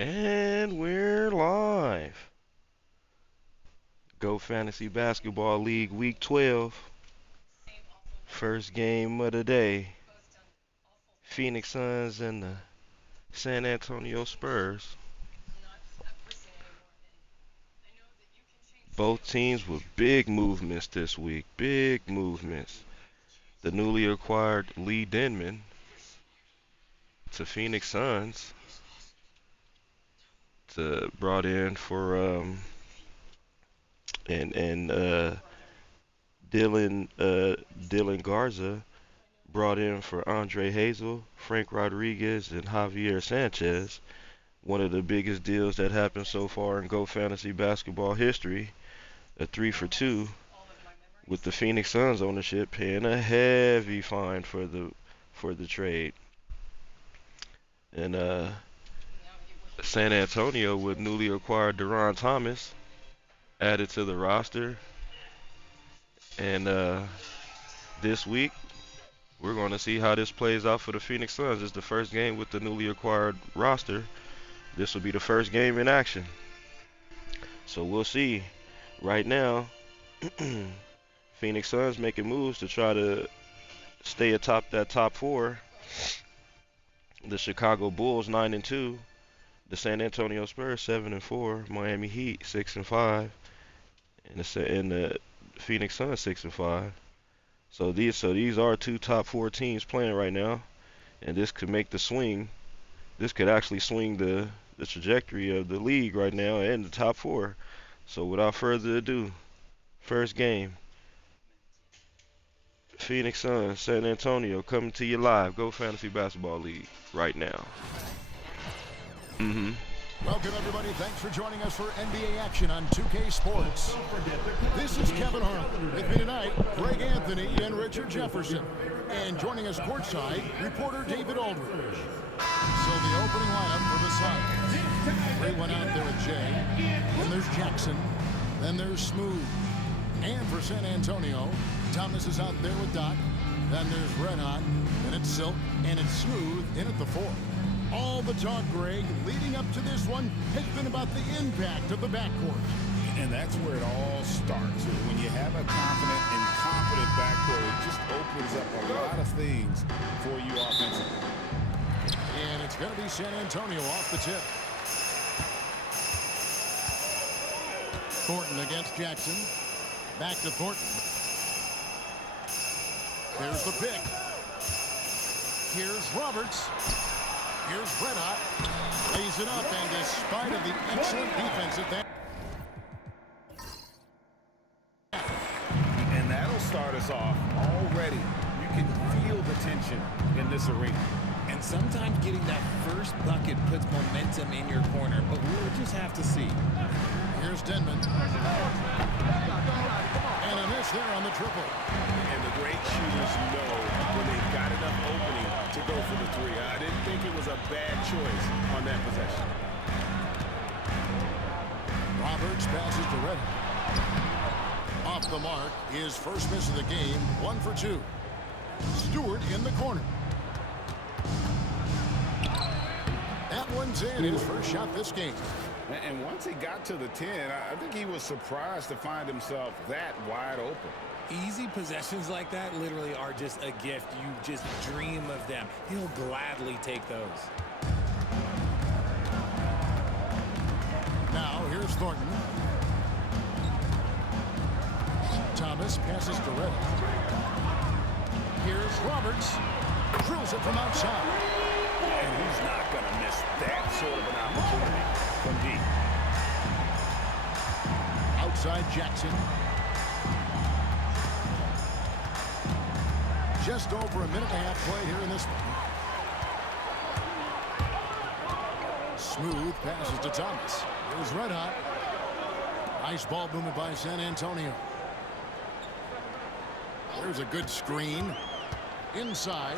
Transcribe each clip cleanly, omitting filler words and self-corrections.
And we're live. Go Fantasy Basketball League Week 12. First game of the day. Phoenix Suns and the San Antonio Spurs. Both teams with big movements this week. Big movements. The newly acquired Lee Denman to Phoenix Suns brought in for and Dylan Garza brought in for Andre Hazel, Frank Rodriguez, and Javier Sanchez. One of the biggest deals that happened so far in Go Fantasy basketball history. A 3-for-2 with the Phoenix Suns ownership paying a heavy fine for the trade. And San Antonio with newly acquired Deron Thomas added to the roster. And this week we're going to see how this plays out for the Phoenix Suns. It's the first game with the newly acquired roster. This will be the first game in action. So we'll see. Right now, Phoenix Suns making moves to try to stay atop that top four. The Chicago Bulls 9-2, the San Antonio Spurs 7-4, Miami Heat 6-5, and the Phoenix Suns 6-5. So these are two top four teams playing right now, and this could make the swing. This could actually swing the trajectory of the league right now and the top four. So without further ado, first game. Phoenix Suns, San Antonio coming to you live. Go Fantasy Basketball League right now. Welcome, everybody. Thanks for joining us for NBA action on 2K Sports. This is Kevin Harlan. With me tonight, Greg Anthony and Richard Jefferson. And joining us courtside, reporter David Aldridge. So the opening lineup for the Suns. Great one out there with Jay. Then there's Jackson. Then there's Smooth. And for San Antonio, Thomas is out there with Doc. Then there's Red Hot. Then it's Silk. And it's Smooth in at the fourth. All the talk, Greg, leading up to this one has been about the impact of the backcourt. And that's where it all starts. When you have a confident and competent backcourt, it just opens up a lot of things for you offensively. And it's going to be San Antonio off the tip. Thornton against Jackson. Back to Thornton. There's the pick. Here's Roberts. Here's Red Hot. Lays it up, and despite of the excellent defensive there. And that'll start us off already. You can feel the tension in this arena. And sometimes getting that first bucket puts momentum in your corner, but we'll just have to see. Here's Denman. And a miss there on the triple. And the great shooters know when they've got enough opening to go for the three. I didn't think it was a bad choice on that possession. Roberts passes to Red. Off the mark, his first miss of the game, 1 for 2. Stewart in the corner. That one's in, his first shot this game. And once he got to the 10, I think he was surprised to find himself that wide open. Easy possessions like that literally are just a gift. You just dream of them. He'll gladly take those. Now, here's Thornton. Thomas passes to Red. Here's Roberts. Drills it from outside. And he's not going to miss that sort of an opportunity from deep. Outside Jackson. Just over a minute and a half play here in this one. Smooth passes to Thomas. Here's Red Hot. Nice ball movement by San Antonio. There's a good screen. Inside.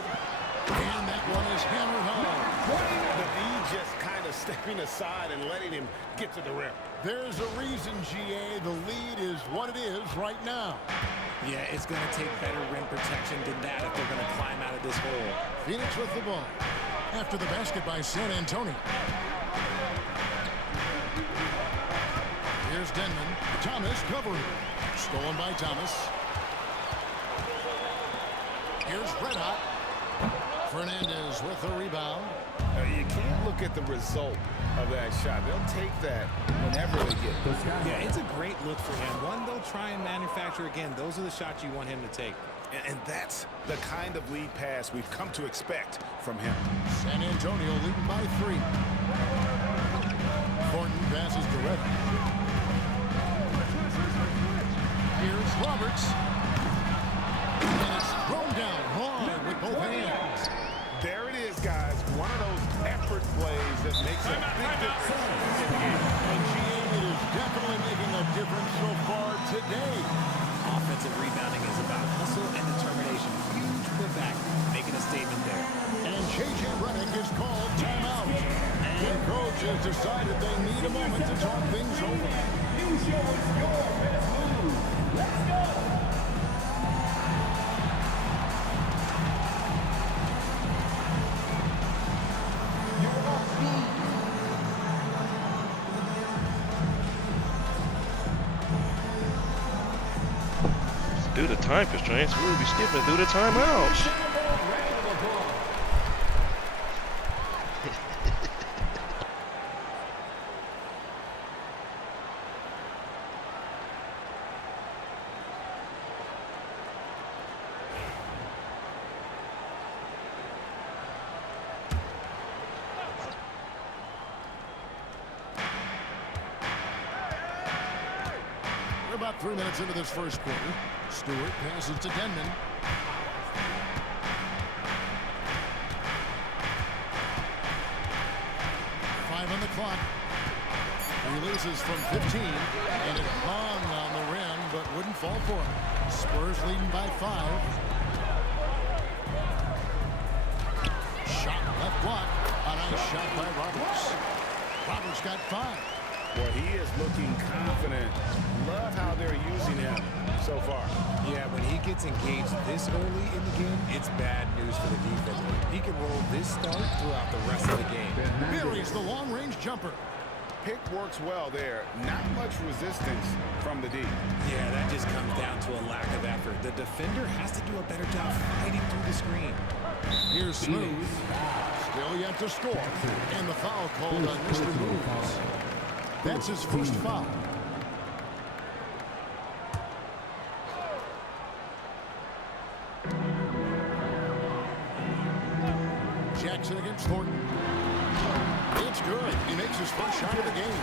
And that one is hammered home. The D just kind of stepping aside and letting him get to the rim. There's a reason, GA. The lead is what it is right now. Yeah, it's going to take better rim protection than that if they're going to climb out of this hole. Phoenix with the ball. After the basket by San Antonio. Here's Denman. Thomas covering. Stolen by Thomas. Here's Redhot. Fernandez with the rebound. You can't look at the result of that shot. They'll take that whenever they get it. Yeah, it's a great look for him. One they'll try and manufacture again. Those are the shots you want him to take. And that's the kind of lead pass we've come to expect from him. San Antonio leading by 3. Thornton passes to Redhot. Here's Roberts. And it's thrown down hard with both hands. There it is, guys. One of those effort plays that makes a big difference in the game. And GA, it is definitely making a difference so far today. Offensive rebounding is about hustle and determination. Huge putback, making a statement there. And J.J. Redick is called timeout. The coach has decided they need a moment to talk things over. You show us your best move. Let's go. Due to time constraints, we'll be skipping through the timeouts. We're about 3 minutes into this first quarter. Stewart passes to Denman. Five on the clock. Releases from 15, and it hung on the rim, but wouldn't fall for it. Spurs leading by 5. Shot left block. A nice shot by Roberts. Roberts got 5. Well, he is looking confident. Love how they're using him so far. Yeah, when he gets engaged this early in the game, it's bad news for the defense. He can roll this start throughout the rest of the game. Buries the long-range jumper. Pick works well there. Not much resistance from the D. Yeah, that just comes down to a lack of effort. The defender has to do a better job fighting through the screen. Here's Smooth. Still yet to score. And the foul called on Mr. Moves. That's his first foul. Jackson against Thornton. It's good. He makes his first shot of the game.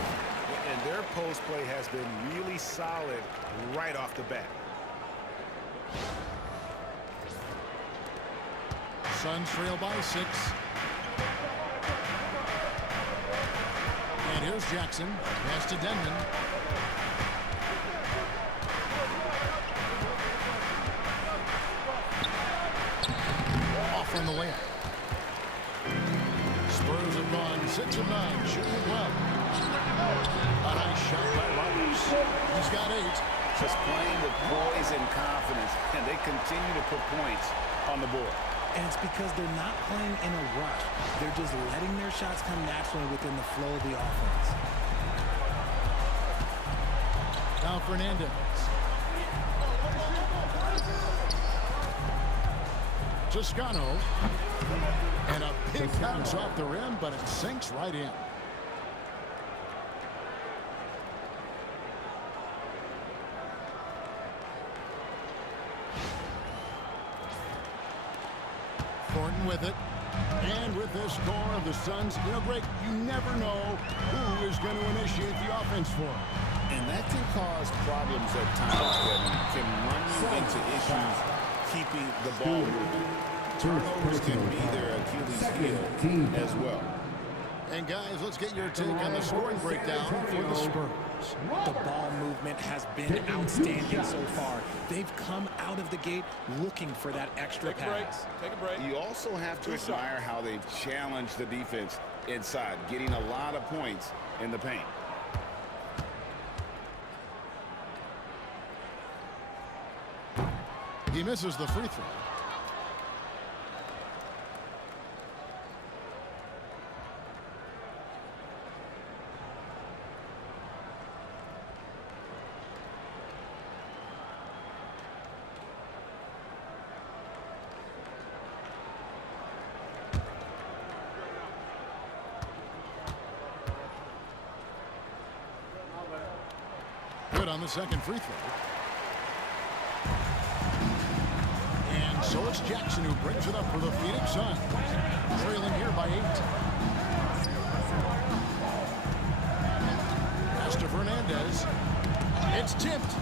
And their post play has been really solid right off the bat. Suns trail by 6. And here's Jackson. Pass to Denman. Off on the layup. Spurs have gone 6 of 9, shooting it well. A nice shot by Roberts. He's got 8. Just playing with poise and confidence, and they continue to put points on the board. And it's because they're not playing in a rush. They're just letting their shots come naturally within the flow of the offense. Now Fernandez. Toscano. And a big bounce off the rim, but it sinks right in. Thornton with it. And with this score of the Suns, you know, Greg, you never know who is going to initiate the offense for them. And that can cause problems at times, Kevin. Can run you into issues keeping the ball moving. Turnovers can be their Achilles heel as well. And guys, let's get your take on the scoring breakdown for the Spurs. The ball movement has been outstanding so far. They've come out of the gate looking for that extra pass. Take a break. You also have to admire how they've challenged the defense inside, getting a lot of points in the paint. He misses the free throw. on the second free throw. And so it's Jackson who brings it up for the Phoenix Suns. Trailing here by 8. Pass to Fernandez. It's tipped.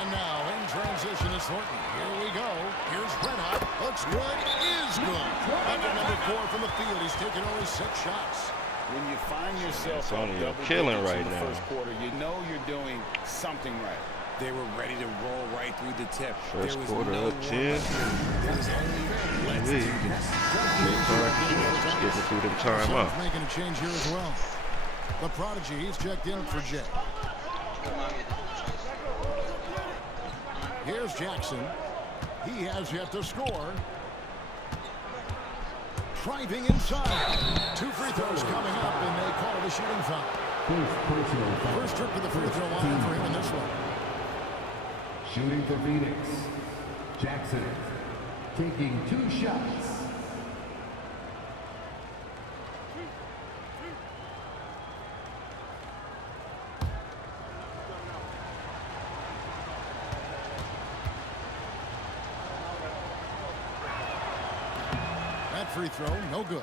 And now in transition is Thornton. Here we go. Here's Red Hot. Looks good. Is good. Bucket number 4 from the field. He's taken only 6 shots. When you find yourself Antonio killing right in the now. first quarter, you know you're doing something right. They were ready to roll right through the tip. First There was quarter no up 10. There's only let's Wait. do this. Getting through them timeout. Suns making a change here as well. The prodigy, he's checked in for Jay. Here's Jackson. He has yet to score. Driving inside. 2 free throws coming up, and they call the shooting foul. First trip to the free throw line for him in this one. Shooting for Phoenix. Jackson taking 2 shots. That free throw, no good.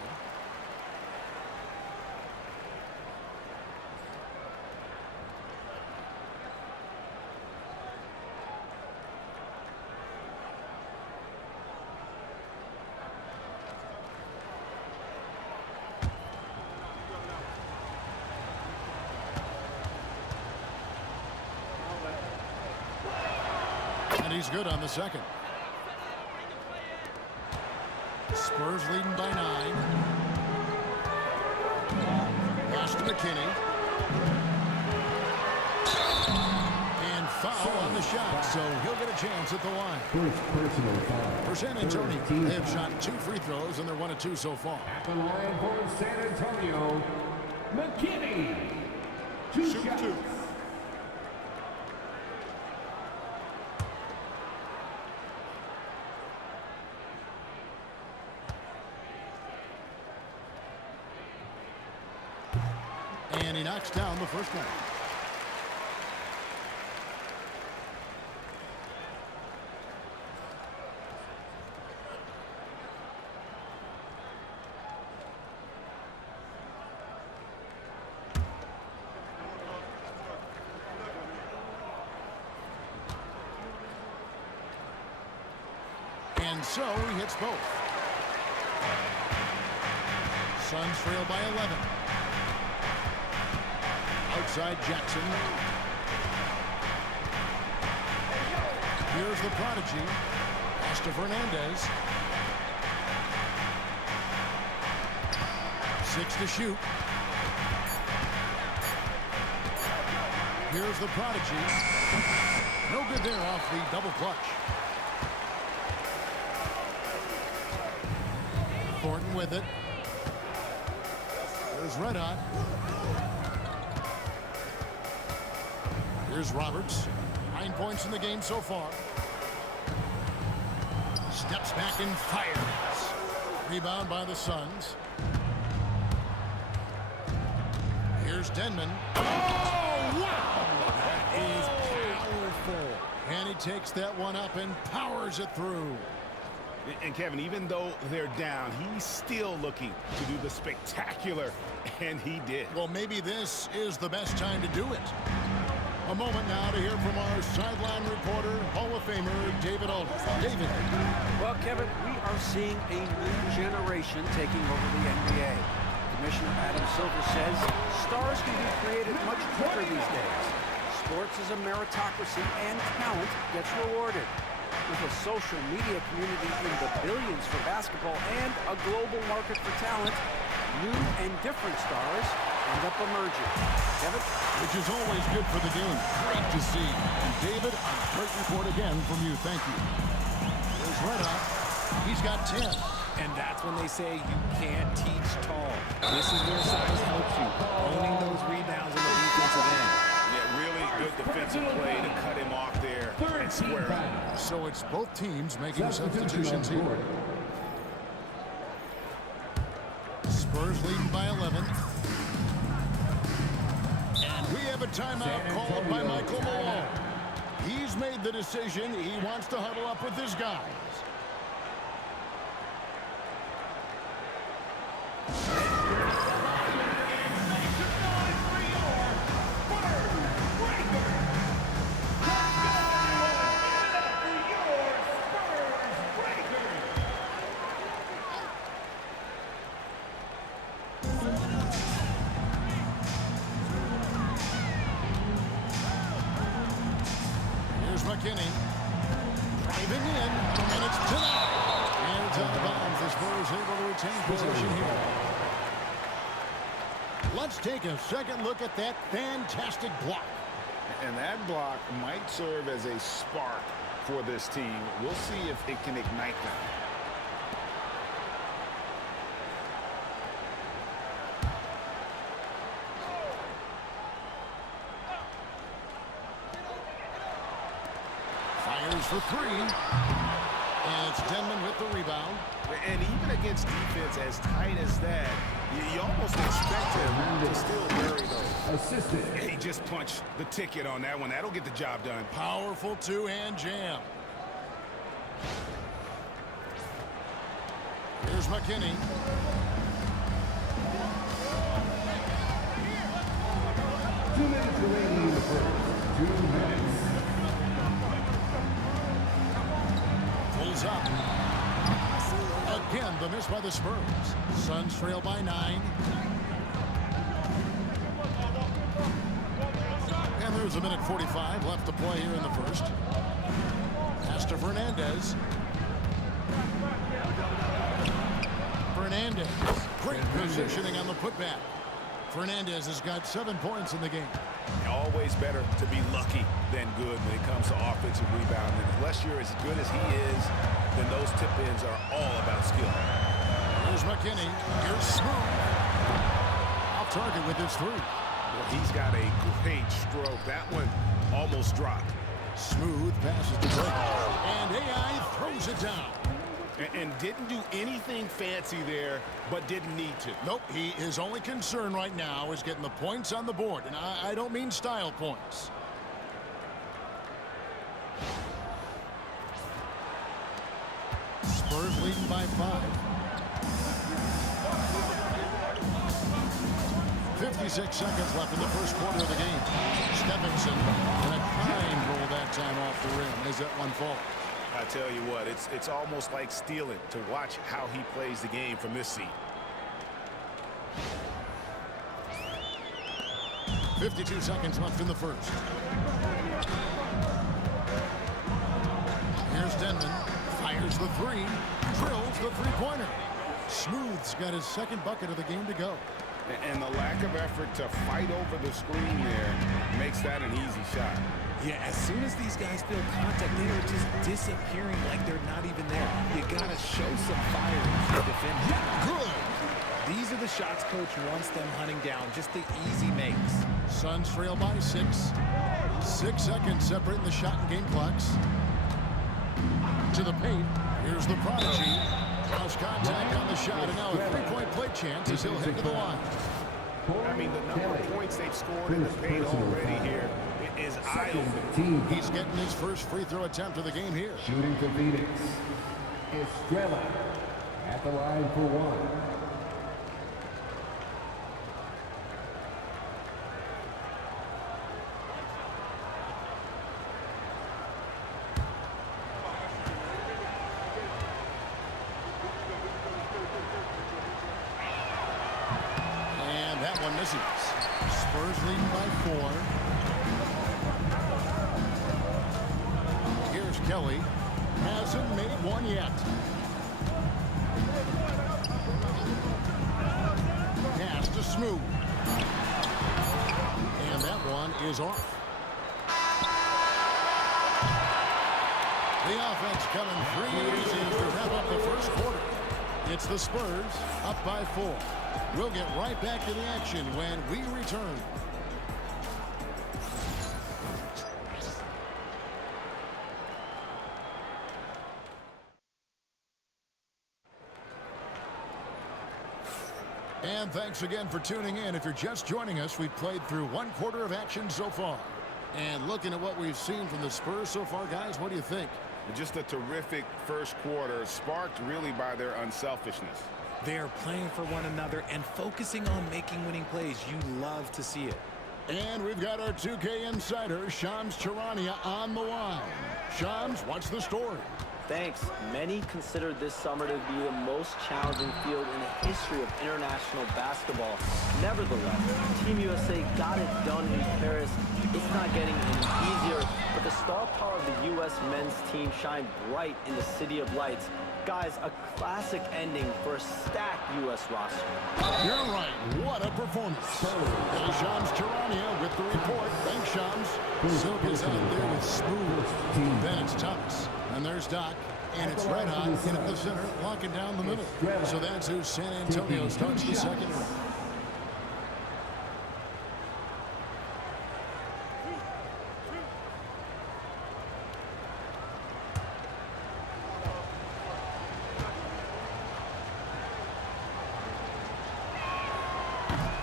And he's good on the second. Spurs leading by 9. Pass to McKinney. And foul on the shot, so he'll get a chance at the line. First personal foul. For San Antonio, they have shot 2 free throws, and they're 1 of 2 so far. At the line for San Antonio, McKinney. 2 shots. And he knocks down the first one. And so he hits both. Suns trail by 11. Outside Jackson. Here's the prodigy. Pass to Fernandez. 6 to shoot. Here's the prodigy. No good there off the double clutch. Thornton with it. There's Red Hot. Here's Roberts. 9 points in the game so far. Steps back and fires. Rebound by the Suns. Here's Denman. Oh, wow! That is powerful. And he takes that one up and powers it through. And Kevin, even though they're down, he's still looking to do the spectacular, and he did. Well, maybe this is the best time to do it. A moment now to hear from our sideline reporter, Hall of Famer David Aldridge. David. Well, Kevin, we are seeing a new generation taking over the NBA. Commissioner Adam Silver says stars can be created much quicker these days. Sports is a meritocracy, and talent gets rewarded. With a social media community in the billions for basketball and a global market for talent, new and different stars end up emerging. Kevin? Which is always good for the game. Great to see. And David, a great report again from you. Thank you. There's Red Hot. He's got 10. And that's when they say you can't teach tall. This is where size helps you. Owning those rebounds in the defensive end. Yeah, really good defensive play to cut him off there and square him. So it's both teams making substitutions here. Spurs leading by 11. And we have a timeout called by Michael Malone. He's made the decision. He wants to huddle up with his guys. McKinney driving in, and it's denied. And it's out of bounds. The Spurs able to retain possession here. Let's take a second look at that fantastic block. And that block might serve as a spark for this team. We'll see if it can ignite them. Fires for three. And it's Denman with the rebound. And even against defense as tight as that, you almost expect him to still bury those. Assisted. He just punched the ticket on that one. That'll get the job done. Powerful two-hand jam. Here's McKinney. Two minutes remaining in the first. 2 minutes. Pulls up. Again, the miss by the Spurs. Suns trail by 9. And there's a minute 45 left to play here in the first. Pass to Fernandez. Fernandez. Great positioning on the putback. Fernandez has got 7 points in the game. Always better to be lucky than good when it comes to offensive rebounding. Unless you're as good as he is, then those tip-ins are all about skill. Here's McKinney. Here's Smooth. Off target with his 3. Well, he's got a great stroke. That one almost dropped. Smooth passes to Drake. And AI throws it down. And didn't do anything fancy there, but didn't need to. Nope, his only concern right now is getting the points on the board. And I don't mean style points. Spurs leading by 5. 56 seconds left in the first quarter of the game. Stephenson and a kind roll that time off the rim as that one falls. I tell you what, it's almost like stealing to watch how he plays the game from this seat. 52 seconds left in the first. Here's Denman. Fires the 3. Drills the three-pointer. Smooth's got his second bucket of the game to go. And the lack of effort to fight over the screen there makes that an easy shot. Yeah, as soon as these guys feel contact, they are just disappearing like they're not even there. You gotta show some fire and keep defending. Good. These are the shots coach wants them hunting down, just the easy makes. Suns trail by 6. 6 seconds separating the shot and game clocks. To the paint. Here's the prodigy. Cross contact on the shot, and now a three-point play chance as he'll head to the line. I mean, the number of points they've scored in the paint already here is eye-opening. He's getting his first free throw attempt of the game here. Shooting for Phoenix. Estrella at the line for 1. That one misses. Spurs leading by 4. Here's Kelly. Hasn't made one yet. Pass to Smooth. And that one is off. The offense coming free easy to wrap up the first quarter. It's the Spurs up by 4. We'll get right back to the action when we return. And thanks again for tuning in. If you're just joining us, we've played through one quarter of action so far. And looking at what we've seen from the Spurs so far, guys, what do you think? Just a terrific first quarter, sparked really by their unselfishness. They're playing for one another and focusing on making winning plays. You love to see it. And we've got our 2K insider, Shams Charania, on the line. Shams, what's the story? Thanks. Many consider this summer to be the most challenging field in the history of international basketball. Nevertheless, Team USA got it done in Paris. It's not getting any easier, but the star power of the U.S. men's team shined bright in the City of Lights. Guys, a classic ending for a stacked U.S. roster. You're right. What a performance. Hey, Shams Charania with the report. Thanks, Shams. Silva's out there with Smooth. Then it's Thomas. And there's Doc. And it's Red Hot in at the center, locking down the middle. So that's who San Antonio starts the second.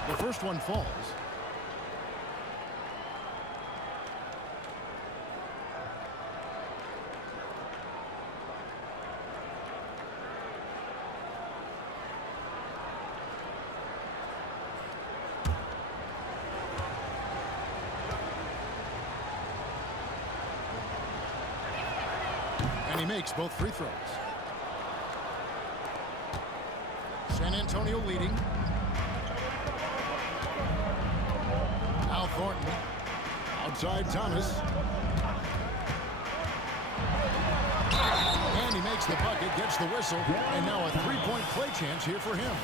The first one falls. And he makes both free throws. San Antonio leading. Al Thornton. Outside Thomas. And he makes the bucket, gets the whistle, and now a three-point play chance here for him.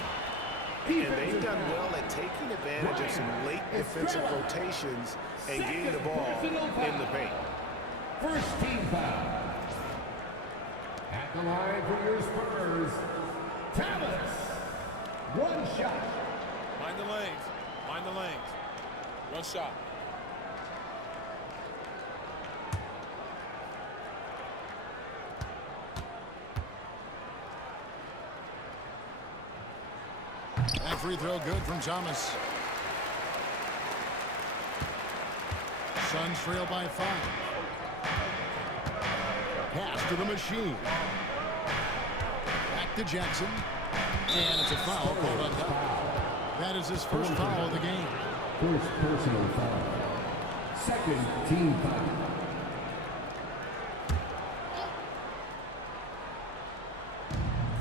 And they've done well at taking advantage of some late defensive rotations and getting the ball in the paint. First team foul. At the line for your Spurs, Thomas. One shot. Mind the lanes. Mind the lanes. One shot. That free throw good from Thomas. Suns trail by 5. Pass to the machine. Back to Jackson. And it's a foul called on top. That is his first foul of the game. First personal foul. Second team foul.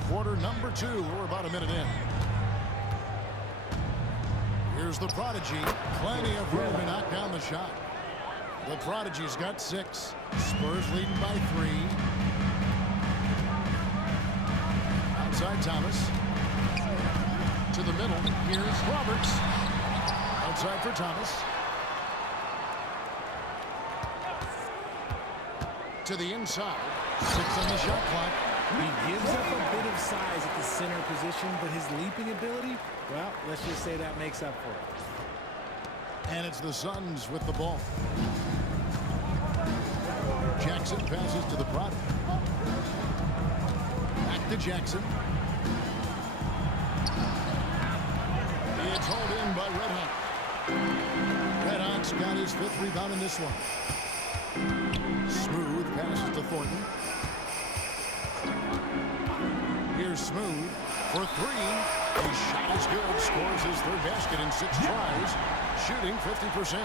Quarter number 2. We're about a minute in. Here's the Prodigy. Plenty of room to knock down the shot. The Prodigy's got 6. Spurs leading by 3. Outside Thomas. To the middle. Here's Roberts. Outside for Thomas. To the inside. 6 on the shot clock. He gives up a bit of size at the center position, but his leaping ability, well, let's just say that makes up for it. And it's the Suns with the ball. Jackson passes to the Prodigy. Back to Jackson. It's hauled in by Red Hot. Red Hot's got his 5th rebound in this one. Smooth passes to Thornton. Here's Smooth for 3. His shot is good. Scores his 3rd basket in 6 tries. Shooting 50%.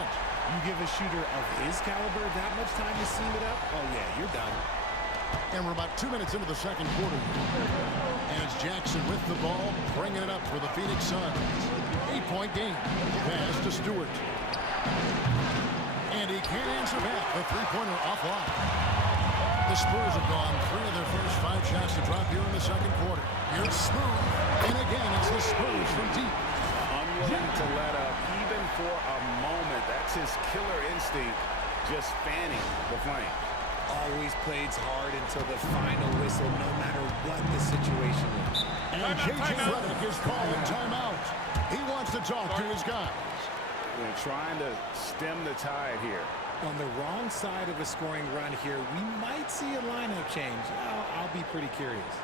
You give a shooter of his caliber that much time to seam it up, oh yeah, you're done. And we're about 2 minutes into the second quarter. And it's Jackson with the ball, bringing it up for the Phoenix Suns. 8-point game. Pass to Stewart. And he can't answer back. The three-pointer offline. The Spurs have gone 3 of their first 5 shots to drop here in the second quarter. Here's Smooth. And again, it's the Spurs from deep. Unwilling to let up even for a moment. That's his killer instinct, just fanning the flame. Always plays hard until the final whistle, no matter what the situation is. And J.J. Redick is calling timeout. He wants to talk to his guys. They're trying to stem the tide here. On the wrong side of a scoring run here, we might see a lineup change. I'll be pretty curious.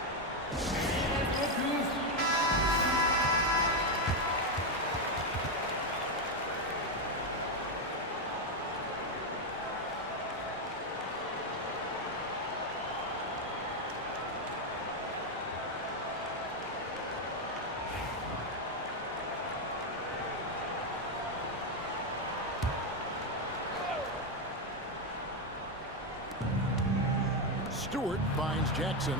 Stewart finds Jackson.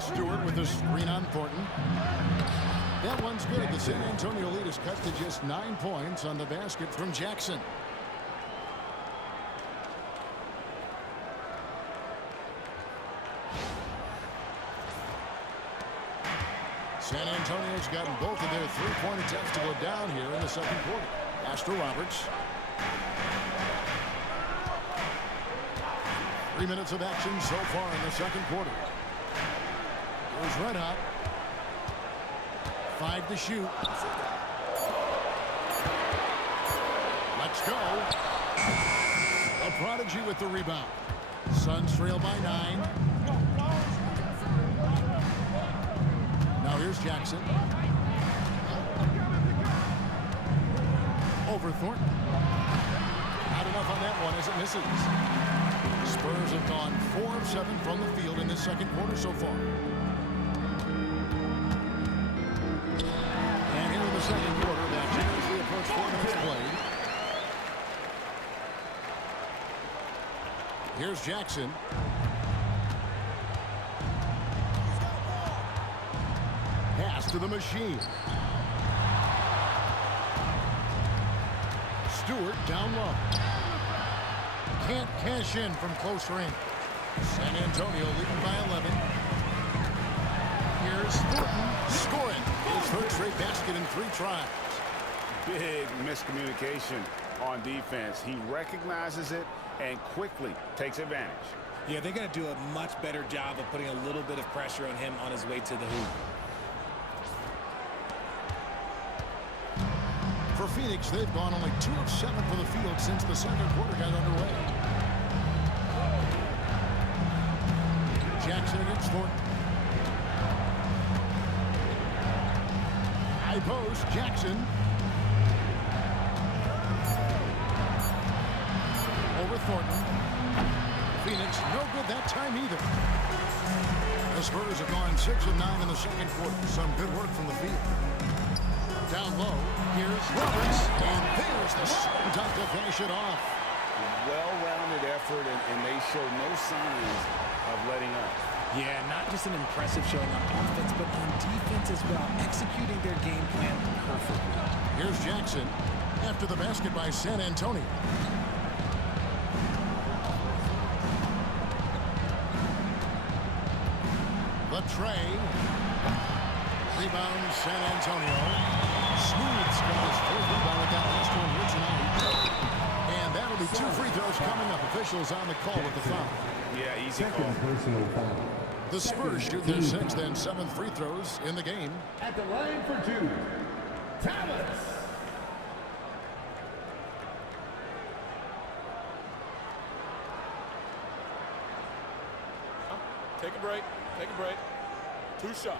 Stewart with a screen on Thornton. That one's good. The San Antonio lead is cut to just 9 points on the basket from Jackson. San Antonio's gotten both of their three-point attempts to go down here in the second quarter. Astor Roberts. 3 minutes of action so far in the second quarter. Here's Red Hot. 5 to shoot. Let's go. A Prodigy with the rebound. Suns trail by 9. Now here's Jackson. Over Thornton. Not enough on that one as it misses. Spurs have gone 4 of 7 from the field in this second quarter so far. And here in the second quarter, that generously approached 4 minutes played. Here's Jackson. Pass to the machine. Stewart down low. Can't cash in from close range. San Antonio leading by 11. Here's Thornton scoring his third straight basket in 3 tries. Big miscommunication on defense. He recognizes it and quickly takes advantage. Yeah, they're going to do a much better job of putting a little bit of pressure on him on his way to the hoop. For Phoenix, they've gone only 2 of 7 from the field since the second quarter got underway. Jackson against Thornton. High post, Jackson. Over Thornton. Phoenix, no good that time either. The Spurs have gone 6 of 9 in the second quarter. Some good work from the field. Down low, here's Roberts, and there's the second dunk to finish it off. Well-rounded effort, and they show no signs of letting up. Yeah, not just an impressive showing on offense, but on defense as well, executing their game plan perfectly. Here's Jackson after the basket by San Antonio. The tray. Rebound, San Antonio. Smooth scores 4th rebound with that last one here tonight. And that'll be 2 free throws coming up. Officials on the call with the foul. Yeah, easy call. Second personal foul. The Spurs shoot their 6th and 7th free throws in the game. At the line for 2, Thomas. Take a break. Take a break. 2 shots.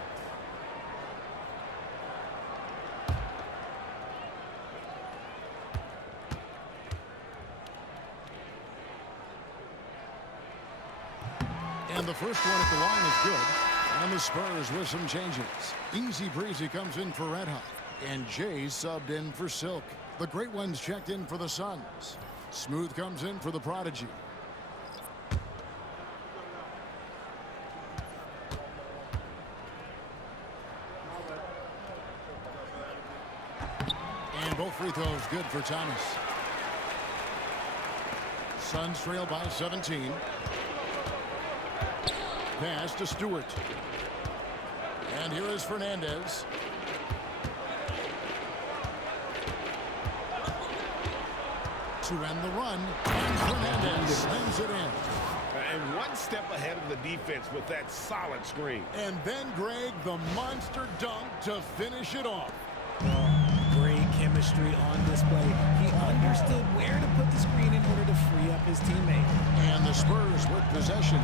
And the first one at the line is good. And the Spurs with some changes. Easy Breezy comes in for Red Hot. And Jay subbed in for Silk. The Great Ones checked in for the Suns. Smooth comes in for the Prodigy. And both free throws good for Thomas. Suns trail by 17. Pass to Stewart. And here is Fernandez. To end the run. And Fernandez slams it in. And one step ahead of the defense with that solid screen. And then, Greg, the monster dunk to finish it off. Great chemistry on display. He understood where to put the screen in order to free up his teammate. And the Spurs with possession.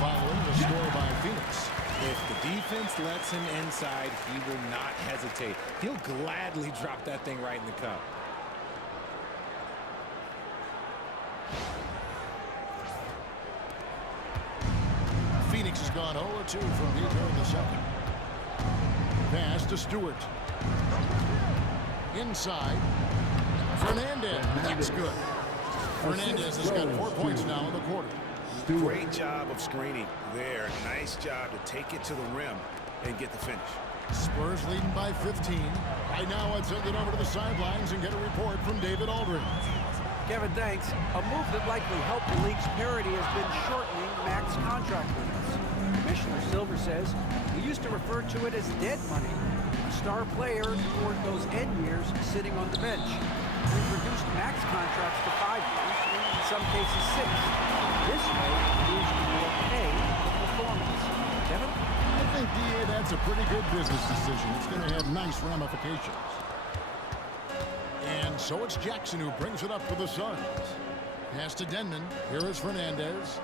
Following the score by Phoenix. If the defense lets him inside, he will not hesitate. He'll gladly drop that thing right in the cup. Phoenix has gone 0-2 from here in the second. Pass to Stewart. Inside. Fernandez. That's good. Fernandez has got 4 points now in the quarter. Great job of screening there. Nice job to take it to the rim and get the finish. Spurs leading by 15. Right now, let's send it over to the sidelines and get a report from David Aldridge. Kevin, thanks. A move that likely helped the league's parity has been shortening max contract limits. Commissioner Silver says he used to refer to it as dead money, a star player toward those end years sitting on the bench. We've reduced max contracts to 5 years, and in some cases 6. This way, leagues will pay for performance. Kevin? I think, D.A., that's a pretty good business decision. It's going to have nice ramifications. And so it's Jackson who brings it up for the Suns. Pass to Denman. Here is Fernandez.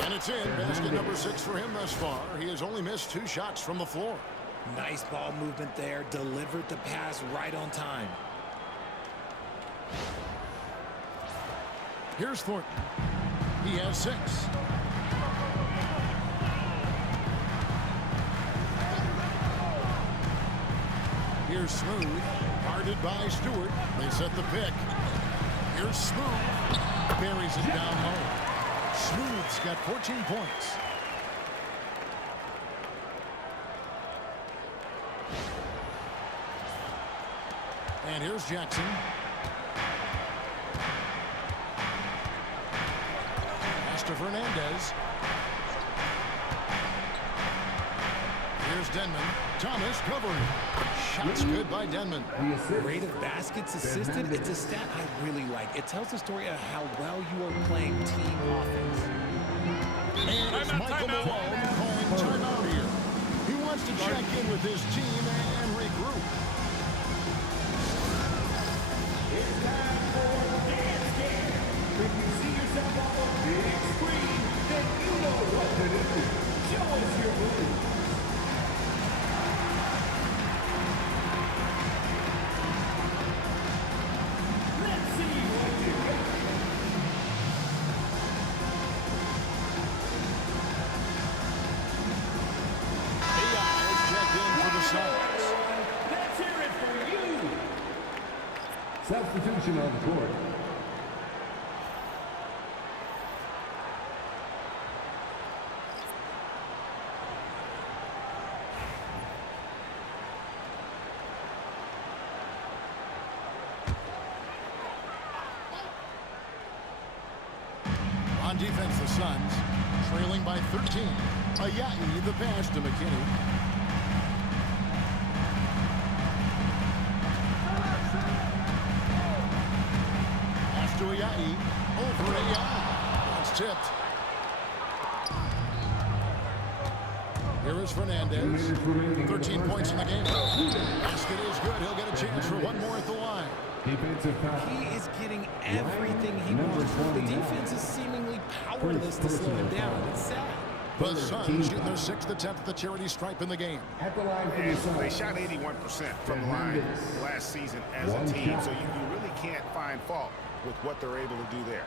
And it's in. Basket number 6 for him thus far. He has only missed 2 shots from the floor. Nice ball movement there. Delivered the pass right on time. Here's Thornton. He has 6. Here's Smooth. Guarded by Stewart. They set the pick. Here's Smooth. Buries it down low. Smooth's got 14 points. And here's Jackson. Pass to Fernandez. Here's Denman. Thomas covering. Shots good by Denman. Rate of baskets assisted. It's a stat I really like. It tells the story of how well you are playing team offense. And it's Michael Malone calling timeout here. He wants to check in with his team and regroup. It's time for Dance Game. If you see yourself on the big screen, then you know what to do. Show us your move. Let's see what you got. AI is checked in for the Suns. Let's hear it for you. Substitution on the court. On defense, the Suns trailing by 13. Ayayi, the pass to McKinney. Pass to Ayayi. Over Ayayi. That's tipped. Here is Fernandez. 13 points in the game. Basket is good. He'll get a chance for one more at the line. Defensive foul. He is getting everything he wants. The defense is seemingly powerless to slow him down. It's sad. The Suns shoot their 6th attempt at the charity stripe in the game. At the line for the And Suns. they shot 81% from the line last season as a team, so you really can't find fault with what they're able to do there.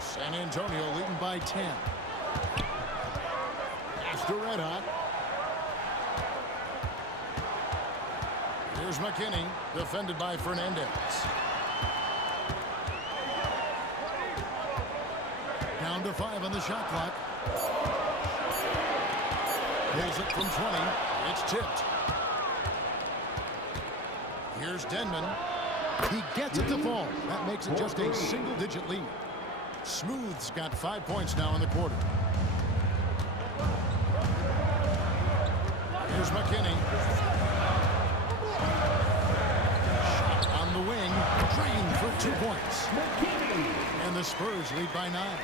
San Antonio leading by 10. Pass to Red Hot. Here's McKinney, defended by Fernandez. Down to 5 on the shot clock. Pulls it from 20. It's tipped. Here's Denman. He gets it to fall. That makes it just a single-digit lead. Smooth's got 5 points now in the quarter. Here's McKinney. Shot on the wing. Drained for 2 points. And the Spurs lead by 9.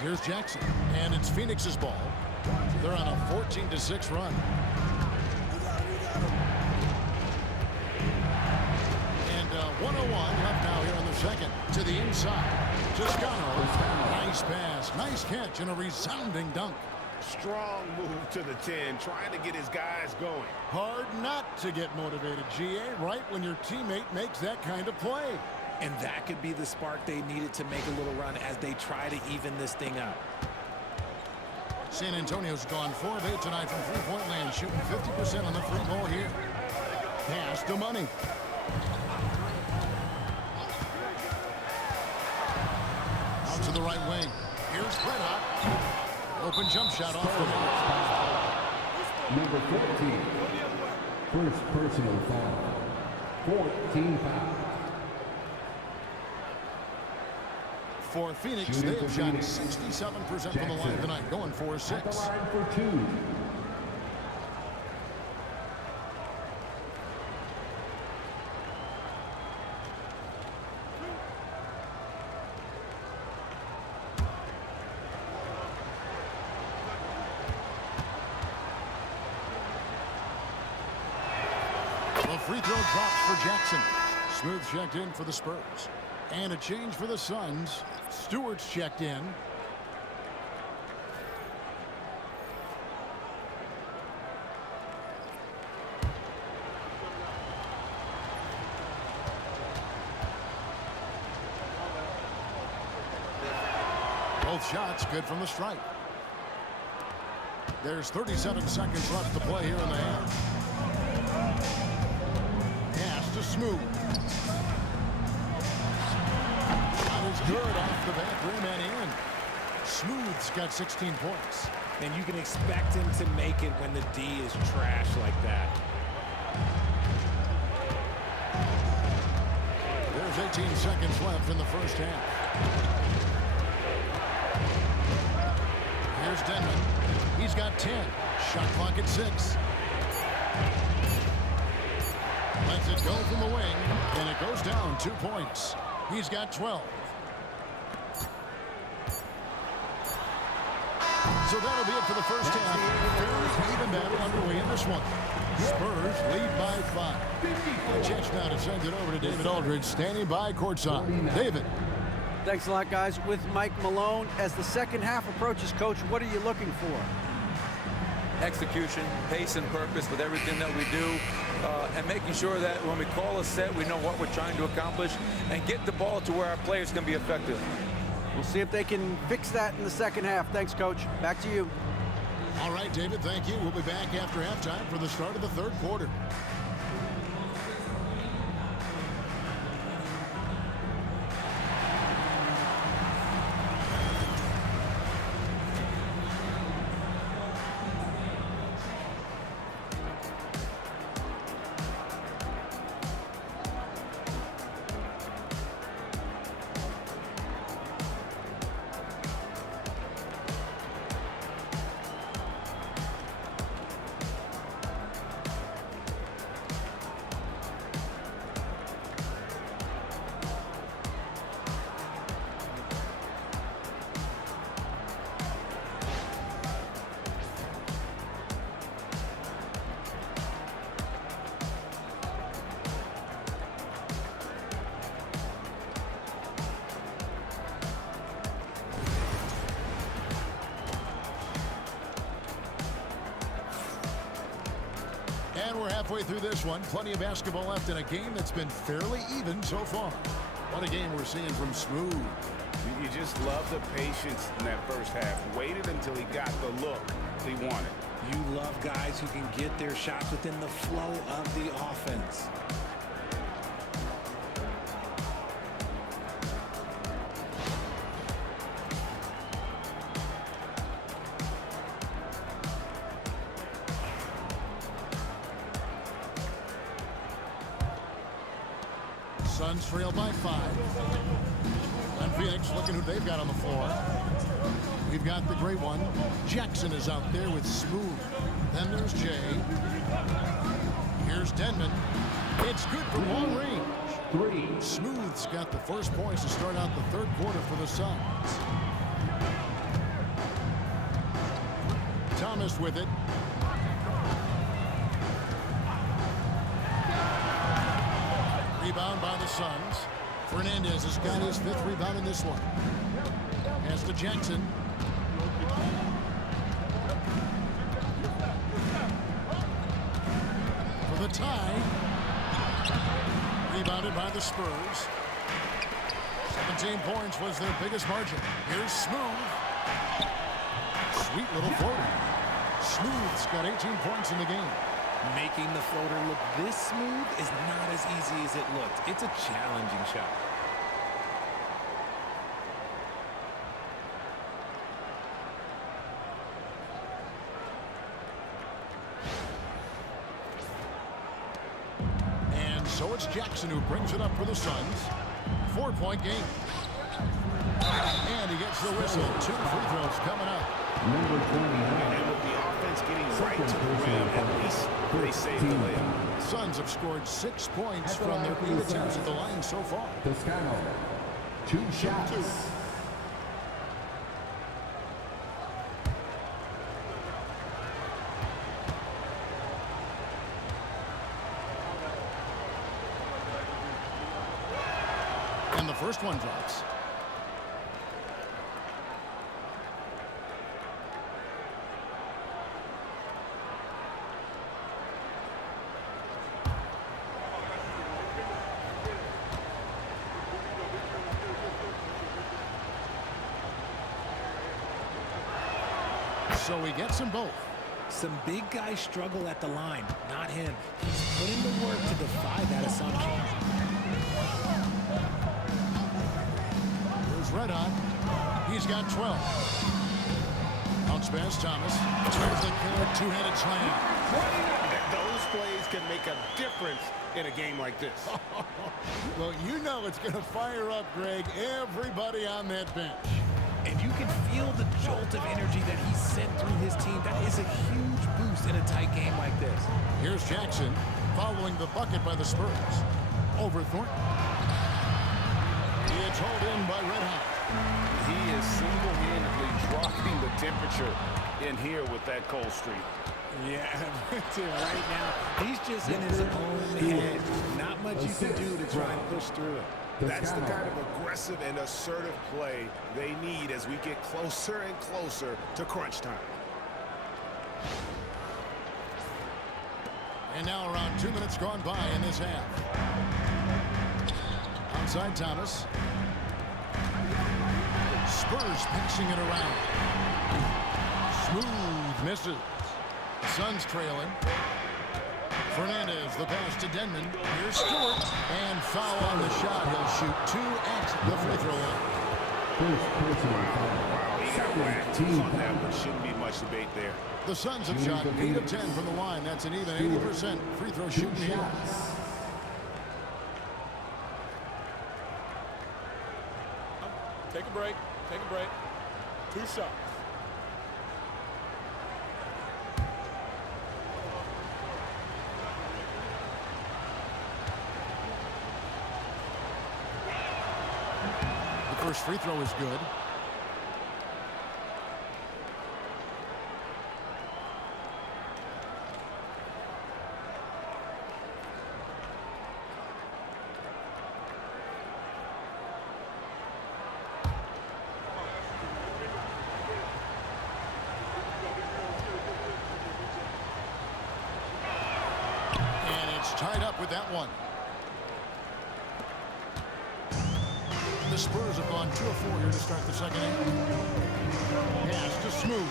Here's Jackson. And it's Phoenix's ball. They're on a 14-6 run. And 101 left now here in the second. To the inside. Toscano. Nice pass. Nice catch and a resounding dunk. Strong move to the 10, trying to get his guys going. Hard not to get motivated, GA, right when your teammate makes that kind of play. And that could be the spark they needed to make a little run as they try to even this thing up. San Antonio's gone 4 of 8 tonight from three-point land, shooting 50% on the free ball here. Pass to Money. Out to the right wing. Here's Red Hot. Open jump shot off the mark. Number 14. First personal foul. 14 fouls. For Phoenix, they've shot 67% from the line tonight, going for 6. At the line for 2. The free throw drops for Jackson. Smooth checked in for the Spurs. And a change for the Suns. Stewart's checked in. Both shots good from the stripe. There's 37 seconds left to play here in the half. Pass to Smooth. Is good off the back rim and in. Smooth's got 16 points. And you can expect him to make it when the D is trash like that. There's 18 seconds left in the first half. Here's Denman. He's got 10. Shot clock at 6. Lets it go from the wing, and it goes down 2 points. He's got 12. So that'll be it for the first half. Fairly even battle underway in this one. Spurs lead by 5. A chance now to send it over to David Aldridge, standing by courtside. David. Thanks a lot, guys. With Mike Malone, as the second half approaches, Coach, what are you looking for? Execution, pace, and purpose with everything that we do, and making sure that when we call a set, we know what we're trying to accomplish, and get the ball to where our players can be effective. We'll see if they can fix that in the second half. Thanks, Coach. Back to you. All right, David, thank you. We'll be back after halftime for the start of the third quarter. And we're halfway through this one. Plenty of basketball left in a game that's been fairly even so far. What a game we're seeing from Smooth. You just love the patience in that first half. Waited until he got the look he wanted. You love guys who can get their shots within the flow of the offense. Suns trail by 5. And Phoenix looking who they've got on the floor. We've got the great one. Jackson is out there with Smooth. Then there's Jay. Here's Denman. It's good from long range. Smooth's got the first points to start out the third quarter for the Suns. Thomas with it. Rebound by the Suns. Fernandez has got his 5th rebound in this one. Pass to Jackson. tie. Rebounded by the Spurs. 17 points was their biggest margin. Here's Smooth. Sweet little floater. Smooth's got 18 points in the game. Making the floater look this smooth is not as easy as it looked. It's a challenging shot. And so it's Jackson who brings it up for the Suns. 4-point game. And he gets the whistle. 2 free throws coming up. And with the offense getting right to the rim, at least they saved the layup. Suns have scored 6 points from their 8 attempts at the line so far. Toscano, 2 shots. And the first one drops. So he gets them both. Some big guys struggle at the line, not him. He's put in the work to defy that assumption. Here's Red Hot. He's got 12. Bounce pass, Thomas. Turns the killer two-handed slam. Those plays can make a difference in a game like this. Well, you know it's going to fire up, Greg, everybody on that bench. And you can feel the jolt of energy that he sent through his team. That is a huge boost in a tight game like this. Here's Jackson following the bucket by the Spurs. Over Thornton. It's hauled in by Red Hot. He is single-handedly dropping the temperature in here with that cold streak. Yeah, right now, he's just in his own head. Not much you can do to try and push through it. That's the kind of aggressive and assertive play they need as we get closer and closer to crunch time. And now around 2 minutes gone by in this half. Outside Thomas. Spurs passing it around. Smooth misses. Suns trailing. Fernandez, the pass to Denman. Here's Stewart. And foul on the shot. He'll shoot 2 at the free throw line. On that one, shouldn't be much debate there. The Suns have shot 8 of 10 from the line. That's an even 80% free throw shooting here. Take a break. Take a break. 2 shots. The first free throw is good. Tied up with that one. The Spurs have gone 2 of 4 here to start the second half. Pass to Smooth.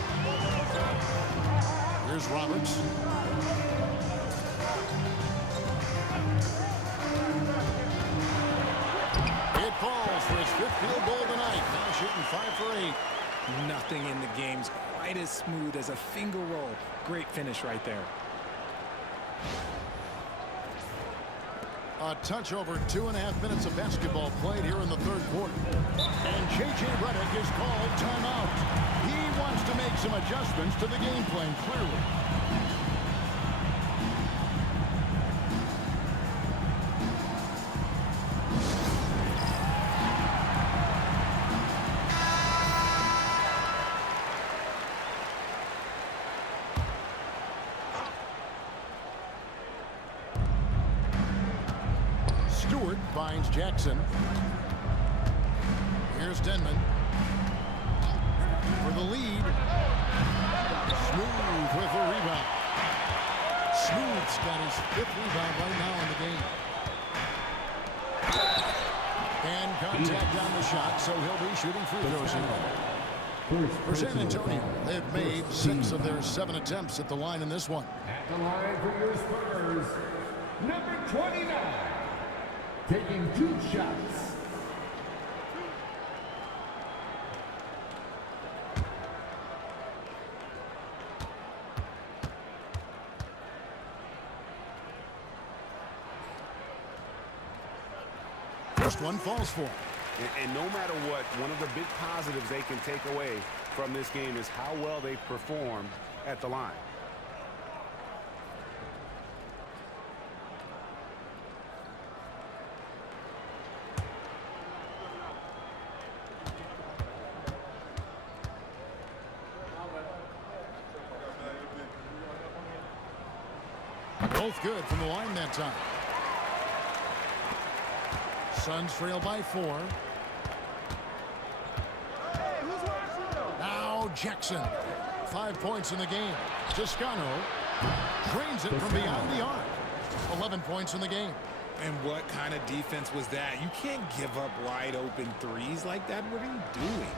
Here's Roberts. It falls for his 5th field goal of the night. Now shooting 5 for 8. Nothing in the game's quite as smooth as a finger roll. Great finish right there. A touch over 2.5 minutes of basketball played here in the 3rd quarter. And J.J. Redick is called timeout. He wants to make some adjustments to the game plan, clearly. Stewart finds Jackson. Here's Denman. For the lead. Smooth with the rebound. Smooth's got his 5th rebound right now in the game. And contact on the shot, so he'll be shooting free throws here. For San Antonio, they've made 6 of their 7 attempts at the line in this one. At the line for your Spurs, number 29, taking 2 shots. First one falls for him. And no matter what, one of the big positives they can take away from this game is how well they perform at the line. Both good from the line that time. Suns trail by 4. Now Jackson. 5 points in the game. Toscano drains it from beyond the arc. 11 points in the game. And what kind of defense was that? You can't give up wide open threes like that. What are you doing?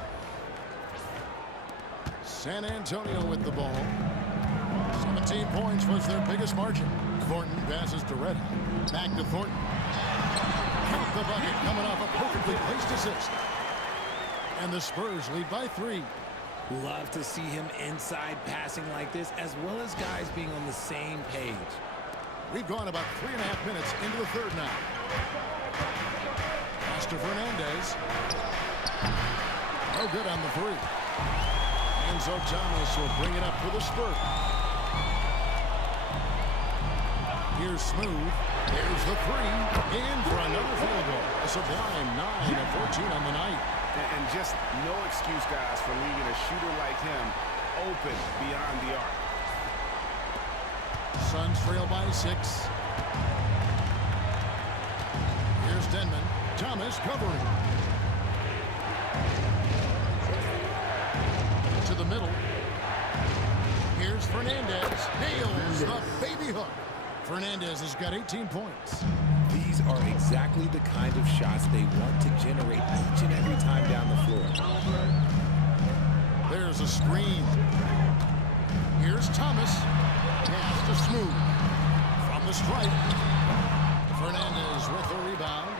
San Antonio with the ball. 17 points was their biggest margin. Thornton passes to Red. Back to Thornton. Count the bucket coming off a perfectly placed assist. And the Spurs lead by 3. Love to see him inside passing like this, as well as guys being on the same page. We've gone about 3.5 minutes into the third now. Pass to Fernandez. No good on the 3. Enzo Thomas will bring it up for the Spurs. Here's Smooth. There's the 3. In for another field goal. A sublime 9 of 14 on the night. And just no excuse, guys, for leaving a shooter like him open beyond the arc. Suns trail by 6. Here's Denman. Thomas covering. To the middle. Here's Fernandez. Nails the baby hook. Fernandez has got 18 points. These are exactly the kind of shots they want to generate each and every time down the floor. There's a screen. Here's Thomas. Pass to Smooth. From the stripe. Fernandez with the rebound.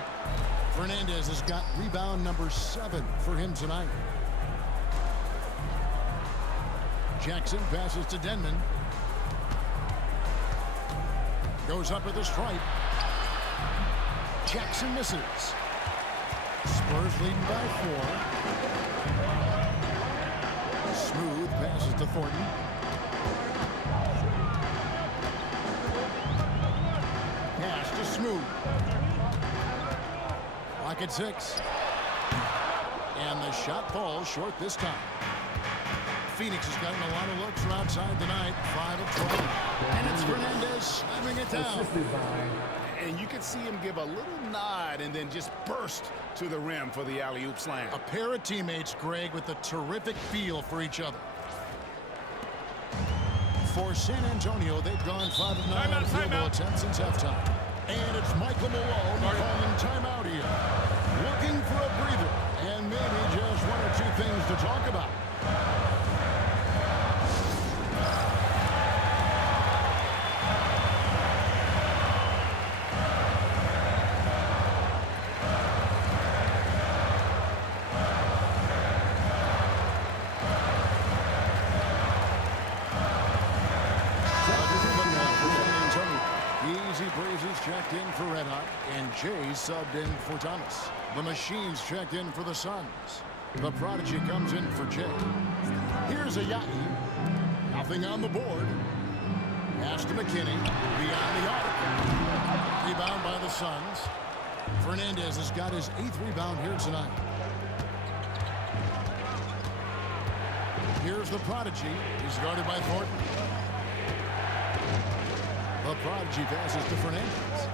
Fernandez has got rebound number 7 for him tonight. Jackson passes to Denman. Goes up at the stripe. Jackson misses. Spurs leading by 4. Smooth passes to Thornton. Pass to Smooth. Clock at 6. And the shot falls short this time. Phoenix has gotten a lot of looks from outside tonight. 5 of 12. And it's Fernandez slamming it down. And you can see him give a little nod and then just burst to the rim for the alley-oop slam. A pair of teammates, Greg, with a terrific feel for each other. For San Antonio, they've gone 5 of 9 on field goal attempts since halftime. And it's Michael Malone calling timeout here. Looking for a breather and maybe just 1 or 2 things to talk about. Checked in for Red Hot, and Jay subbed in for Thomas. The Machines checked in for the Suns. The Prodigy comes in for Jay. Here's a Yai. Nothing on the board. Pass to McKinney. Beyond the arc. Rebound by the Suns. Fernandez has got his 8th rebound here tonight. Here's the Prodigy. He's guarded by Thornton. The Prodigy passes to Fernandez.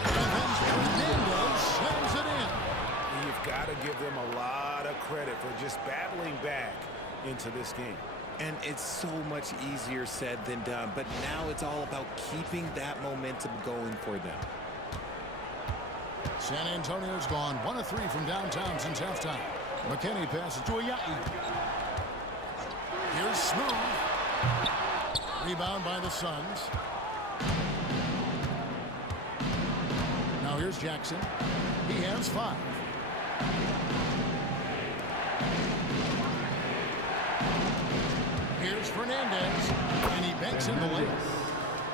And then Fernandez slams it in. You've got to give them a lot of credit for just battling back into this game. And it's so much easier said than done, but now it's all about keeping that momentum going for them. San Antonio's gone 1 of 3 from downtown since halftime. McKinney passes to Ayayi. Here's Smooth. Rebound by the Suns. Now here's Jackson. He has 5. Here's Fernandez, and he banks in the layup.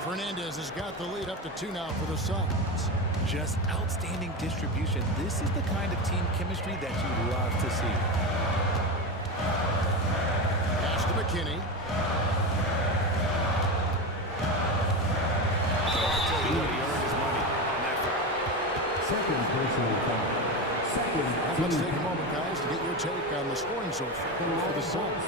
Fernandez has got the lead up to 2 now for the Suns. Just outstanding distribution. This is the kind of team chemistry that you love to see. Pass to McKinney. Second personal foul. Let's take a moment, guys, to get your take on the scoring so far for the Suns.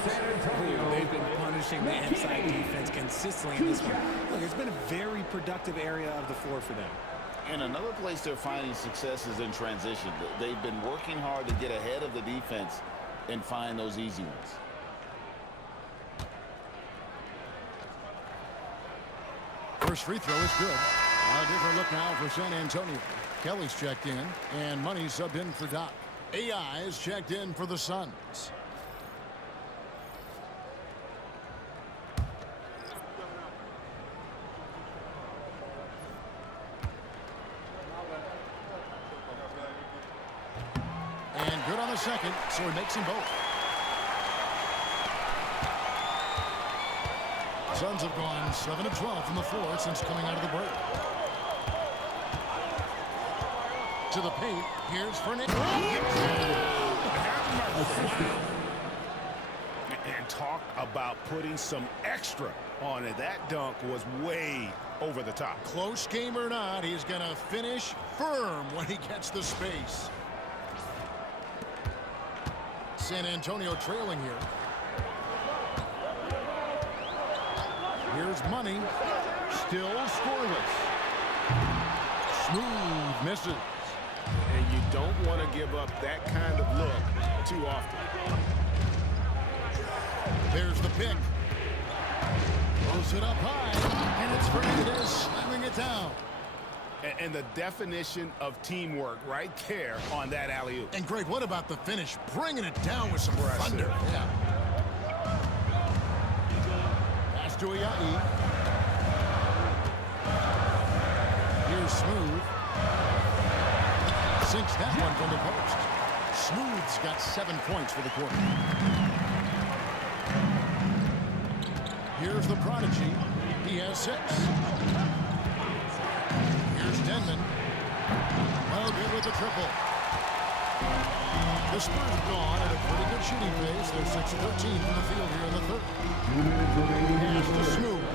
They've been punishing the inside defense consistently in this one. Look, it's been a very productive area of the floor for them. And another place they're finding success is in transition. They've been working hard to get ahead of the defense and find those easy ones. First free throw is good. A different look now for San Antonio. Kelly's checked in, and Money's subbed in for Doc. AI is checked in for the Suns. And good on the second, so he makes them both. Suns have gone 7 of 12 from the floor since coming out of the break. To the paint, here's Fernandez. And talk about putting some extra on it. That dunk was way over the top. Close game or not, he's going to finish firm when he gets the space. San Antonio trailing here. Here's Money. Still scoreless. Smooth misses. And you don't want to give up that kind of look too often. There's the pick. Throws it up high. And it's Fernandez slamming it down. And the definition of teamwork right there on that alley-oop. And Greg, what about the finish? Bringing it down with some thunder. Yeah. Pass to Ayayi. Here's Smooth. Sinks that one from the post. Smooth's got 7 points for the quarter. Here's the prodigy. He has 6. Here's Denman. Well, good with the triple. The Spurs have gone at a pretty good shooting pace. They're 6 of 13 from the field here in the third. Here's the Smooth.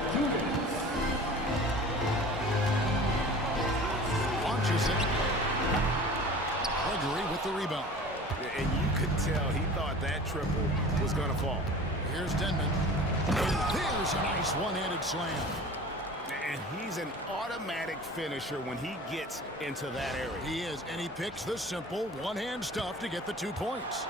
Launches it. Gregory with the rebound. And you could tell he thought that triple was going to fall. Here's Denman. And there's a nice one-handed slam. And he's an automatic finisher when he gets into that area. He is, and he picks the simple one-hand stuff to get the 2 points.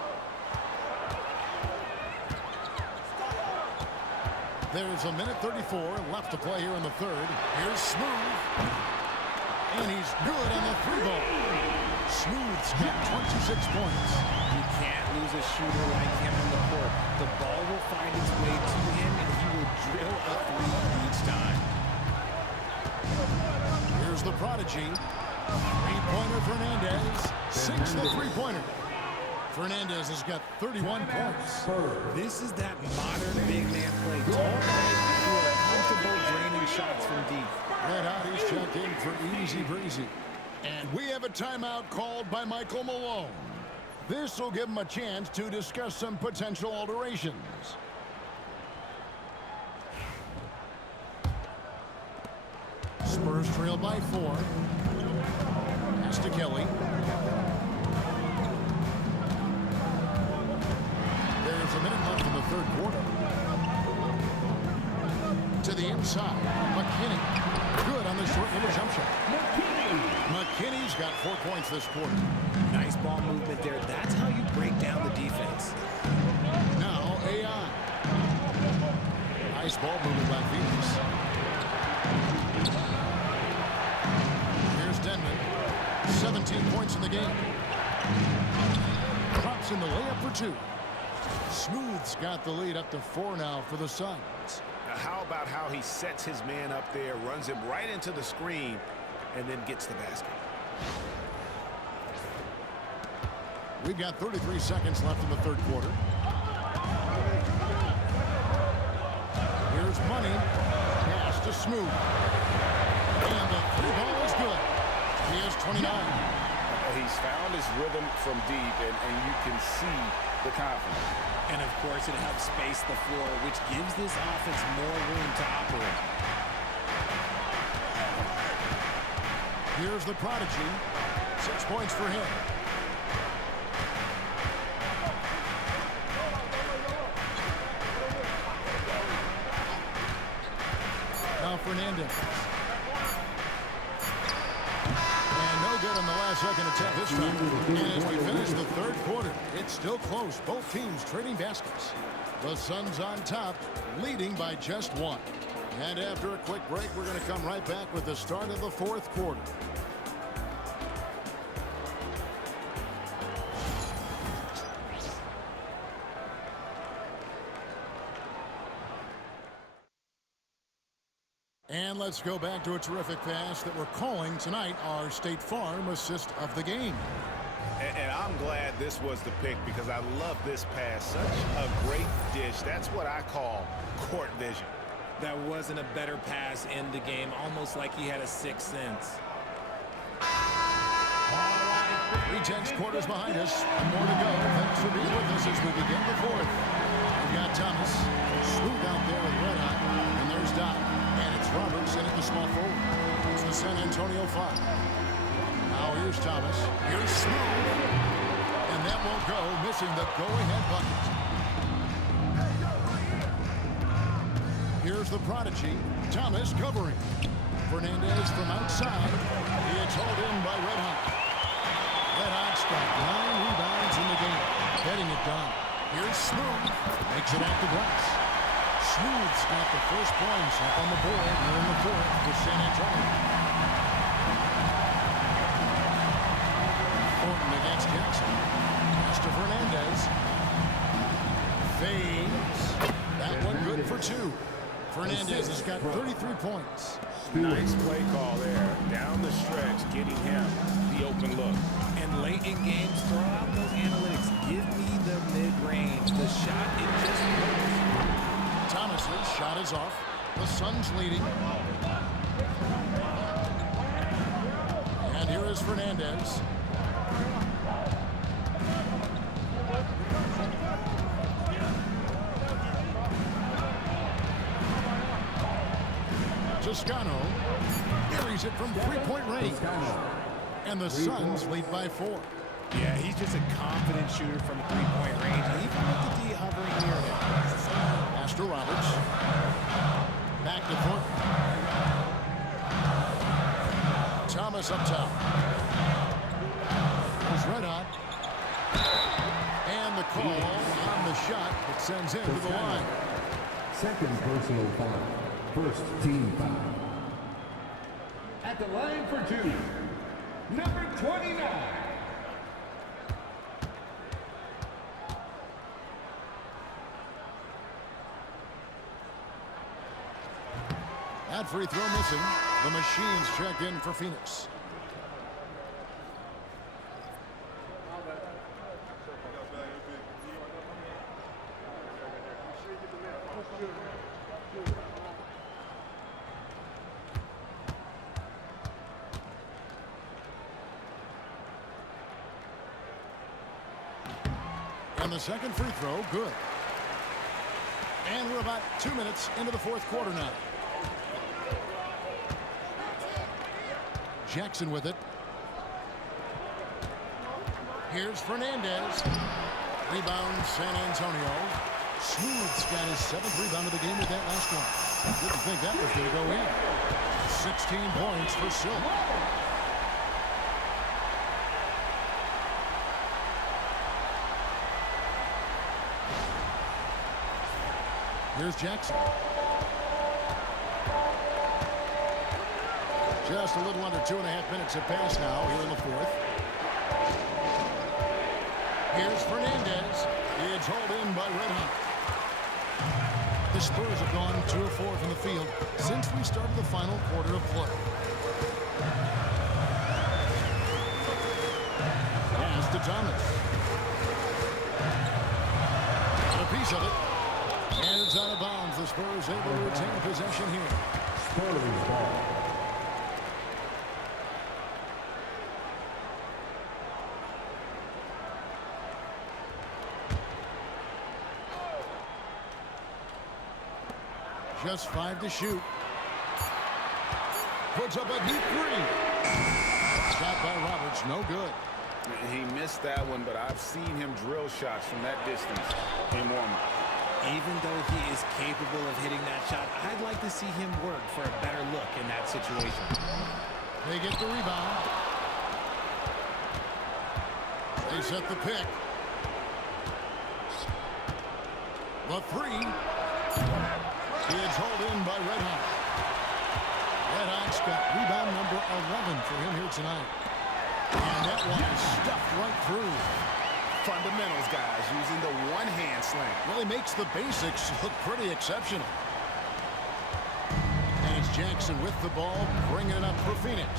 There's a minute 34 left to play here in the third. Here's Smooth. And he's good on the 3-ball. Smooth's got 26 points. You can't lose a shooter like him on the court. The ball will find its way to him, and he will drill a 3 each time. Here's the prodigy. Three-pointer Fernandez. Sinks the three-pointer. Fernandez has got 31 points. This is that modern big man play. Tall guys who are comfortable draining shots from deep. Red Hotties check in for easy breezy. And we have a timeout called by Michael Malone. This will give him a chance to discuss some potential alterations. Spurs trail by 4. Pass to Kelly. There's a minute left in the third quarter. To the inside. McKinney. Good on the short little jump shot. McKinney's got 4 points this quarter. Nice ball movement there. That's how you break down the defense. Now AI. Nice ball movement by Phoenix. Here's Denman. 17 points in the game. Drops in the layup for 2. Smooth's got the lead up to 4 now for the Suns. Now how about how he sets his man up there, runs him right into the screen, and then gets the basket. We've got 33 seconds left in the third quarter. Here's Money. Pass to Smooth. And the 3-ball is good. He has 29. He's found his rhythm from deep, and you can see the confidence. And, of course, it helps space the floor, which gives this offense more room to operate. Here's the prodigy. 6 points for him. Now Fernandez. And no good on the last second attempt this time. And as we finish the third quarter, it's still close. Both teams trading baskets. The Suns on top, leading by just 1. And after a quick break, we're going to come right back with the start of the fourth quarter. And let's go back to a terrific pass that we're calling tonight our State Farm assist of the game. And I'm glad this was the pick because I love this pass. Such a great dish. That's what I call court vision. That wasn't a better pass in the game, almost like he had a sixth sense. 3/10 quarters behind us, and more to go. Thanks for being with us as we begin the fourth. We've got Thomas, Smooth out there with Red Hot, and there's Doc, and it's Roberts in at the small forward. It's the San Antonio 5. Now here's Thomas, here's Smooth, and that won't go, missing the go-ahead bucket. Here's the prodigy, Thomas covering. Fernandez from outside. It's hauled in by Red Hot. Red Hot's got 9 rebounds in the game. Getting it done. Here's Smooth. Makes it at the glass. Smooth's got the first points up on the board here in the fourth for San Antonio. Thornton against Jackson. Pass to Fernandez. Fades. That one good for 2. Fernandez has got 33 points. Nice play call there. Down the stretch, getting him the open look. And late in games, throw out those analytics. Give me the mid-range. The shot, it just works. Thomas's shot is off. The Suns leading. And here is Fernandez. Toscano carries it from three-point range. And the Suns lead by 4. Yeah, he's just a confident shooter from three-point range. Even with the D hovering near him. Pass to Roberts. Back to Thornton. Thomas up top. Here's Red Hot. And the call on the shot that sends him to the line. Second personal foul. First team foul. At the line for 2, number 29. That free throw missing. The Machines check in for Phoenix. And the second free throw, good. And we're about 2 minutes into the fourth quarter now. Jackson with it. Here's Fernandez. Rebound San Antonio. Smooth's got his 7th rebound of the game with that last one. Didn't think that was going to go in. 16 points for Silk. Here's Jackson. Just a little under 2.5 minutes have passed now here in the fourth. Here's Fernandez. It's hauled in by Red Hot. The Spurs have gone 2 of 4 from the field since we started the final quarter of play. Pass to Thomas. Got a piece of it. And it's out of bounds. The Spurs able to retain possession here. Spurs ball. Just 5 to shoot. Puts up a deep three. Shot by Roberts, no good. He missed that one, but I've seen him drill shots from that distance in warm-up. Even though he is capable of hitting that shot, I'd like to see him work for a better look in that situation. They get the rebound. They set the pick. The three. It's hauled in by Red Hot. Red Hot's got rebound number 11 for him here tonight. And that one is stuffed right through. Fundamentals, guys, using the one-hand slam. Well, he makes the basics look pretty exceptional. And it's Jackson with the ball, bringing it up for Phoenix.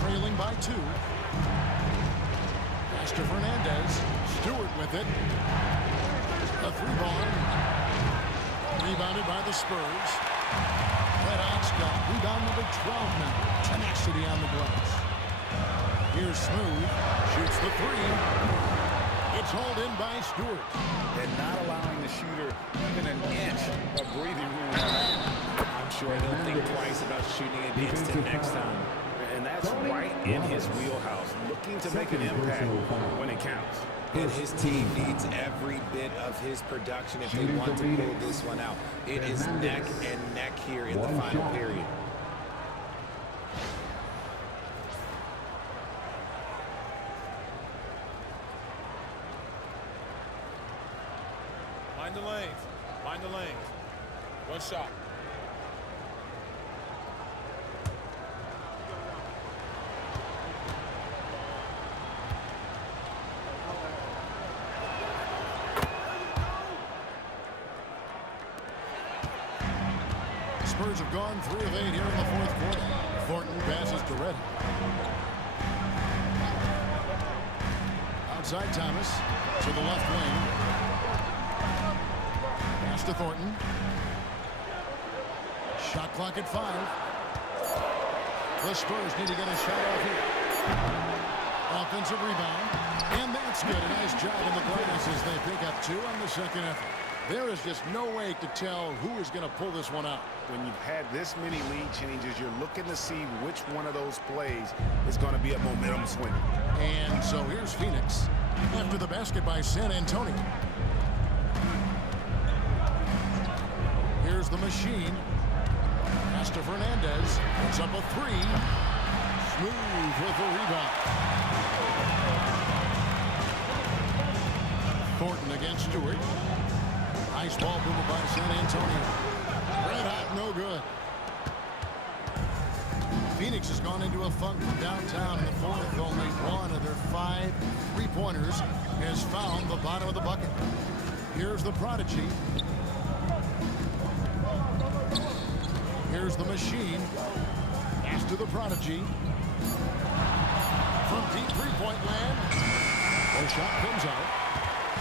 Trailing by 2. Pass to Fernandez. Stewart with it. A 3-ball. Rebounded by the Spurs. Red Hot's got rebound number 12 now. Tenacity on the glass. Here's Smooth. Shoots the 3. It's hauled in by Stewart. And not allowing the shooter even an inch of breathing room. I'm sure he'll think twice about shooting against him next time. And that's right in his wheelhouse. Looking to make an impact when it counts. And his team needs every bit of his production if they want to pull this one out. It is neck and neck here in the final period. Mind the lanes. Mind the lanes. One shot. Spurs have gone 3 of 8 here in the fourth quarter. Thornton passes to Red. Outside Thomas to the left wing. Pass to Thornton. Shot clock at 5. The Spurs need to get a shot off here. Offensive rebound. And that's good. A nice job in the glass as they pick up 2 on the second effort. There is just no way to tell who is going to pull this one out. When you've had this many lead changes, you're looking to see which one of those plays is going to be a momentum swing. And so here's Phoenix after the basket by San Antonio. Here's the machine. Pass to Fernandez. Puts up a 3. Smooth with the rebound. Thornton against Stewart. Nice ball movement by San Antonio. Red Hot, no good. Phoenix has gone into a funk from downtown in the fourth. Only one of their 5 3-pointers has found the bottom of the bucket. Here's the prodigy. Here's the machine. Pass to the prodigy. From deep 3-point land. The shot comes out.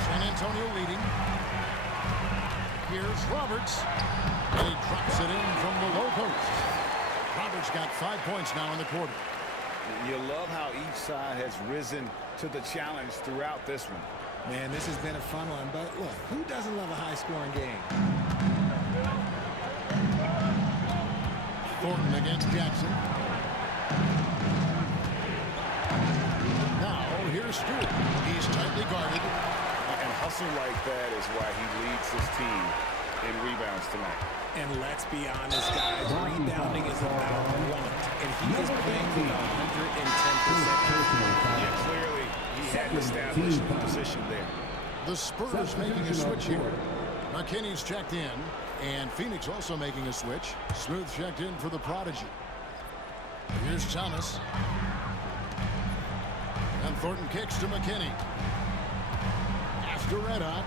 San Antonio leading. Here's Roberts. And he drops it in from the low post. Roberts got 5 points now in the quarter. You love how each side has risen to the challenge throughout this one. Man, this has been a fun one, but look, who doesn't love a high-scoring game? Thornton against Jackson. Now, here's Stewart. He's tightly guarded. And hustle like that is why he leads his team in rebounds tonight. And let's be honest, guys, rebounding is about want, and he is playing with 110%. Yeah, clearly he had established the position there. The Spurs making a switch here. McKinney's checked in, and Phoenix also making a switch. Smooth checked in for the prodigy. Here's Thomas. And Thornton kicks to McKinney. After Red Hot.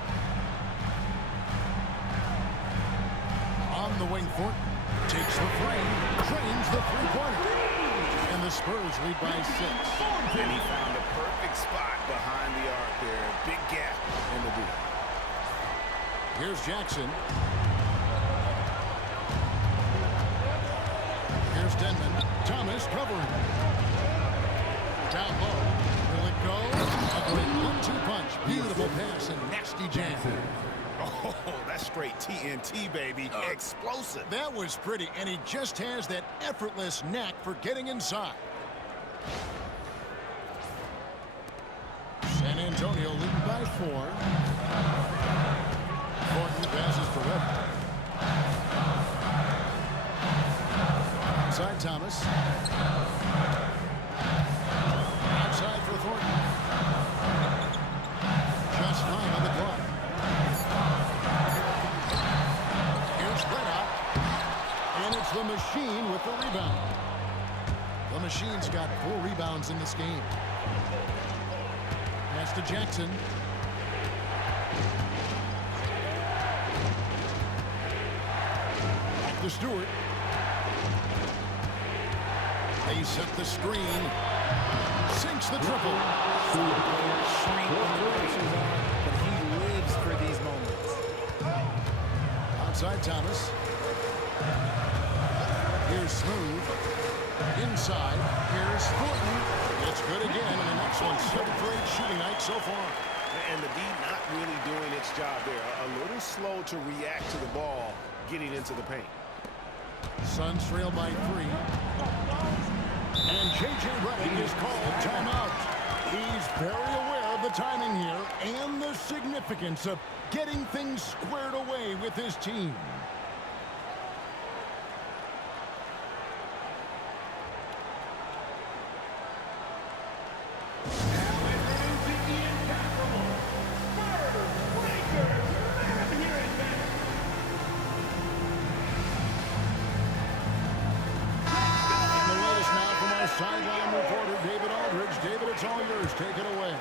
On the wing, Thornton takes the three, trains the three-pointer. And the Spurs lead by 6. And he found a perfect spot behind the arc there. Big gap in the deep. Here's Jackson. Here's Denman. Thomas covering. Down low. Will it go? A great 1-2 punch. Beautiful pass and nasty jam. Oh, that's straight TNT, baby. Explosive. That was pretty, and he just has that effortless knack for getting inside. San Antonio leading by 4. Thornton passes to Red. Outside Thomas. Outside for Thornton. Just 9 on the clock. Here's Red Hot. And it's the Machine with the rebound. The Machine's got 4 rebounds in this game. Pass to Jackson. Back to Stewart. They set the screen. Sinks the triple. Shrink when the pressures on, but he lives for these moments. Outside Thomas. Here's Smooth. Inside. Here's Thornton. It's good again, and an excellent 7th for 8 shooting night so far. And the D not really doing its job there. A little slow to react to the ball getting into the paint. Suns trail by 3. And J.J. Redick is called timeout. He's very aware of the timing here and the significance of getting things squared away with his team. Sideline reporter David Aldridge. David, it's all yours. Take it away.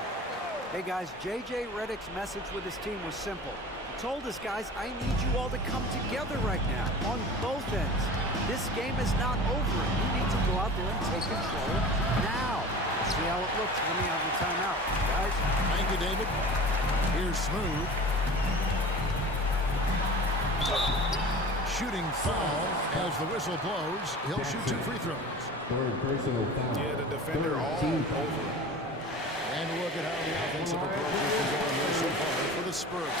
Hey guys, J.J. Redick's message with his team was simple. He told us, guys, I need you all to come together right now on both ends. This game is not over. You need to go out there and take control now. See how it looks when we have the timeout, guys. Thank you, David. Here's Smooth. Shooting foul as the whistle blows. He'll shoot 2 free throws. Yeah, the defender all over. And look at how the offensive approach has been going here so far for the Spurs.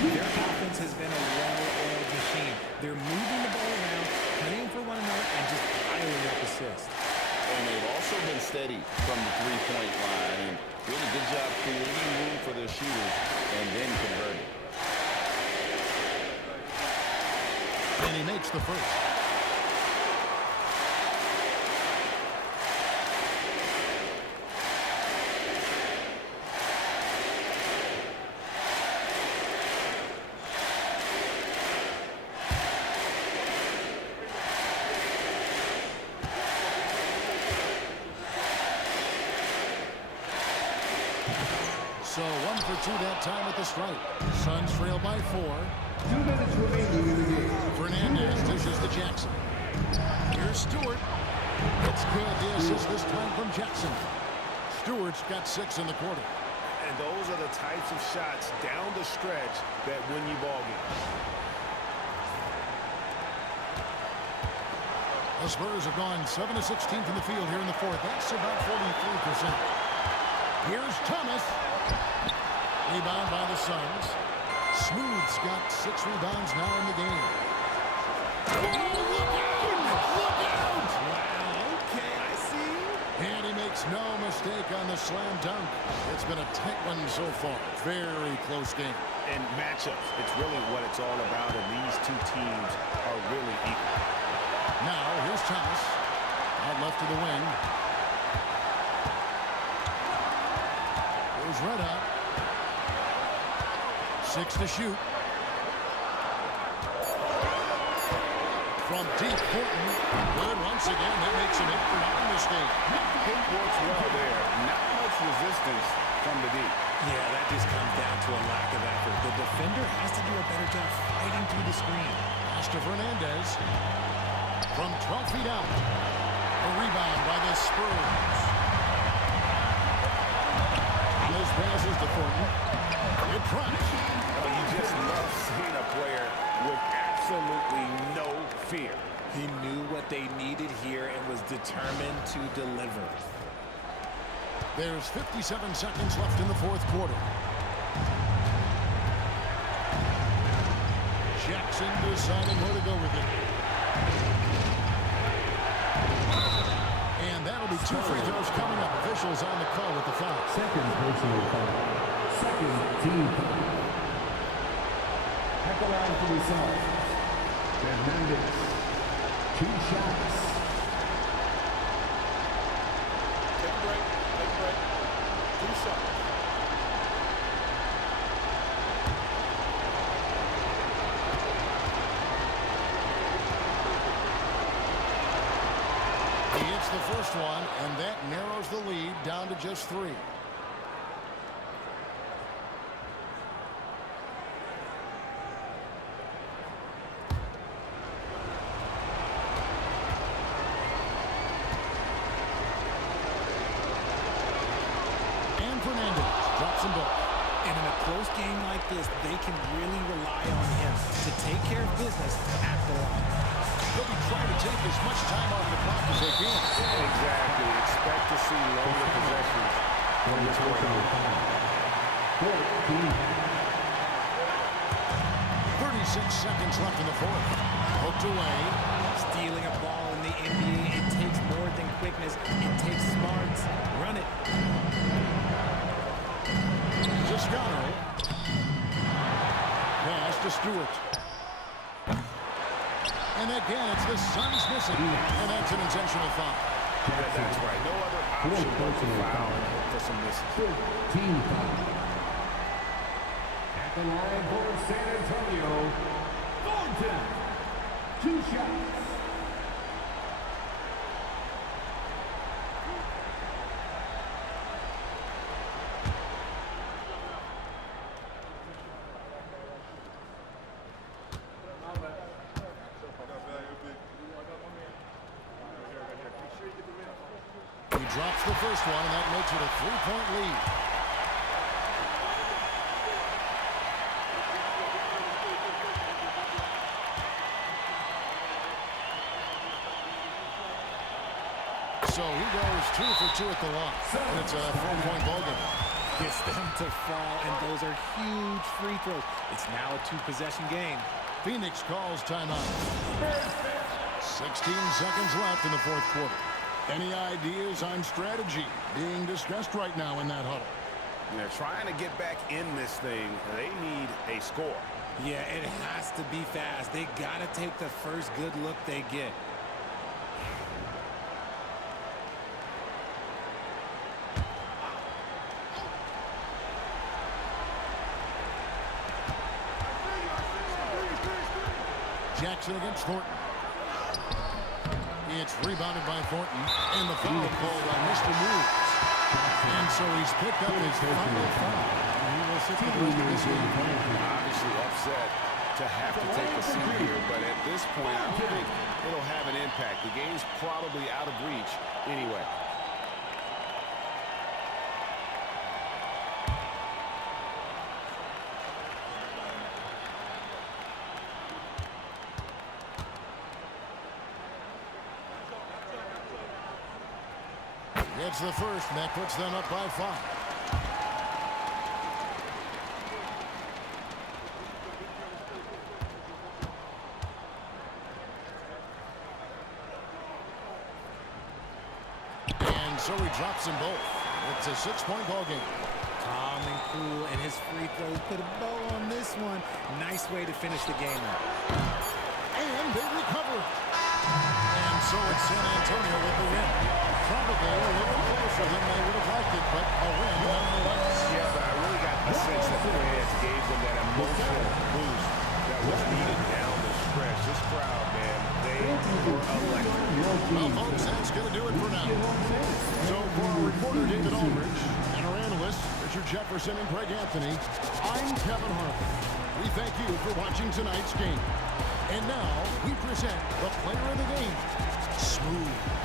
Their offense has been a well-oiled machine. They're moving the ball around, playing for one another, and just piling up assists. And they've also been steady from the three-point line and doing a good job creating room for their shooters and then converting. And he makes the first. So 1 for 2 that time at the stripe. Suns trail by 4. 2 minutes remaining in the game. Fernandez dishes to Jackson. Here's Stewart. It's good. The assist this time from Jackson. Stewart's got 6 in the quarter. And those are the types of shots down the stretch that win you ball games. The Spurs have gone 7 of 16 from the field here in the 4th. That's about 43%. Here's Thomas. Rebound by the Suns. Smooth's got 6 rebounds now in the game. Oh, look out! Look out! Wow, okay, I see. And he makes no mistake on the slam dunk. It's been a tight one so far. Very close game. And matchups, it's really what it's all about, and these two teams are really equal. Now, here's Thomas. Out left to the wing. Here's Red Hot. 6 to shoot. From from deep. Thornton. Good once again. That makes him 8 for 9 this game. It works well there. Not much resistance from the deep. Yeah, that just comes down to a lack of effort. The defender has to do a better job fighting through the screen. Master Fernandez from 12 feet out. A rebound by the Spurs. Those passes to Thornton. Good crunch. You just love seeing a player with absolutely no fear. He knew what they needed here and was determined to deliver. There's 57 seconds left in the fourth quarter. Jackson deciding where to go with it. And that'll be 2 free throws coming up. Officials on the call with the foul. Second personal foul. Second team foul. At the line for the South. Fernandez. 2 shots. Take a break. Take a break. 2 shots. He hits the first one, and that narrows the lead down to just 3. And Fernandez drops them both. And in a close game like this, they can really rely on him to take care of business at the line. They'll be trying to take as much time off the clock as they can. Exactly. Expect to see longer possessions from this quarter. 36 seconds left in the fourth. Poked away. Stealing a ball in the NBA, it takes more than quickness. It takes smarts. Run it. Toscano. Pass to Stewart. And again, it's the Suns missing. And that's an intentional foul. That's right. No other option but to foul and hope for some misses. Team foul. At the line for San Antonio. Thornton. 2 shots. He drops the first one, and that makes it a 3-point lead. So he goes 2 for 2 at the line. And it's a 4-point ball game. Gets them to fall, and those are huge free throws. It's now a 2-possession game. Phoenix calls timeout. 16 seconds left in the fourth quarter. Any ideas on strategy being discussed right now in that huddle? And they're trying to get back in this thing. They need a score. Yeah, it has to be fast. They got to take the first good look they get. Jackson against Thornton. It's rebounded by Thornton, and the foul called on Mr. Moves. And so he's picked up his final foul. And he will sit for the rest of this game. Obviously upset to have to take a seat here, but at this point, I don't think it'll have an impact. The game's probably out of reach anyway. Gets the first, and that puts them up by 5. And so he drops them both. It's a 6-point ball game. Calm and cool, and his free throws put a bow on this one. Nice way to finish the game up. And they recover. And so it's San Antonio with the win. Probably a little closer than they would have liked it, but a win nonetheless. Yeah, but I really got the sense that the fans gave them that emotional boost that was needed down the stretch. This crowd, man, they reporter David Aldridge, and our analysts Richard Jefferson and Greg Anthony, I'm Kevin Harlan. We thank you for watching tonight's game. And now we present the player of the game. Smooth.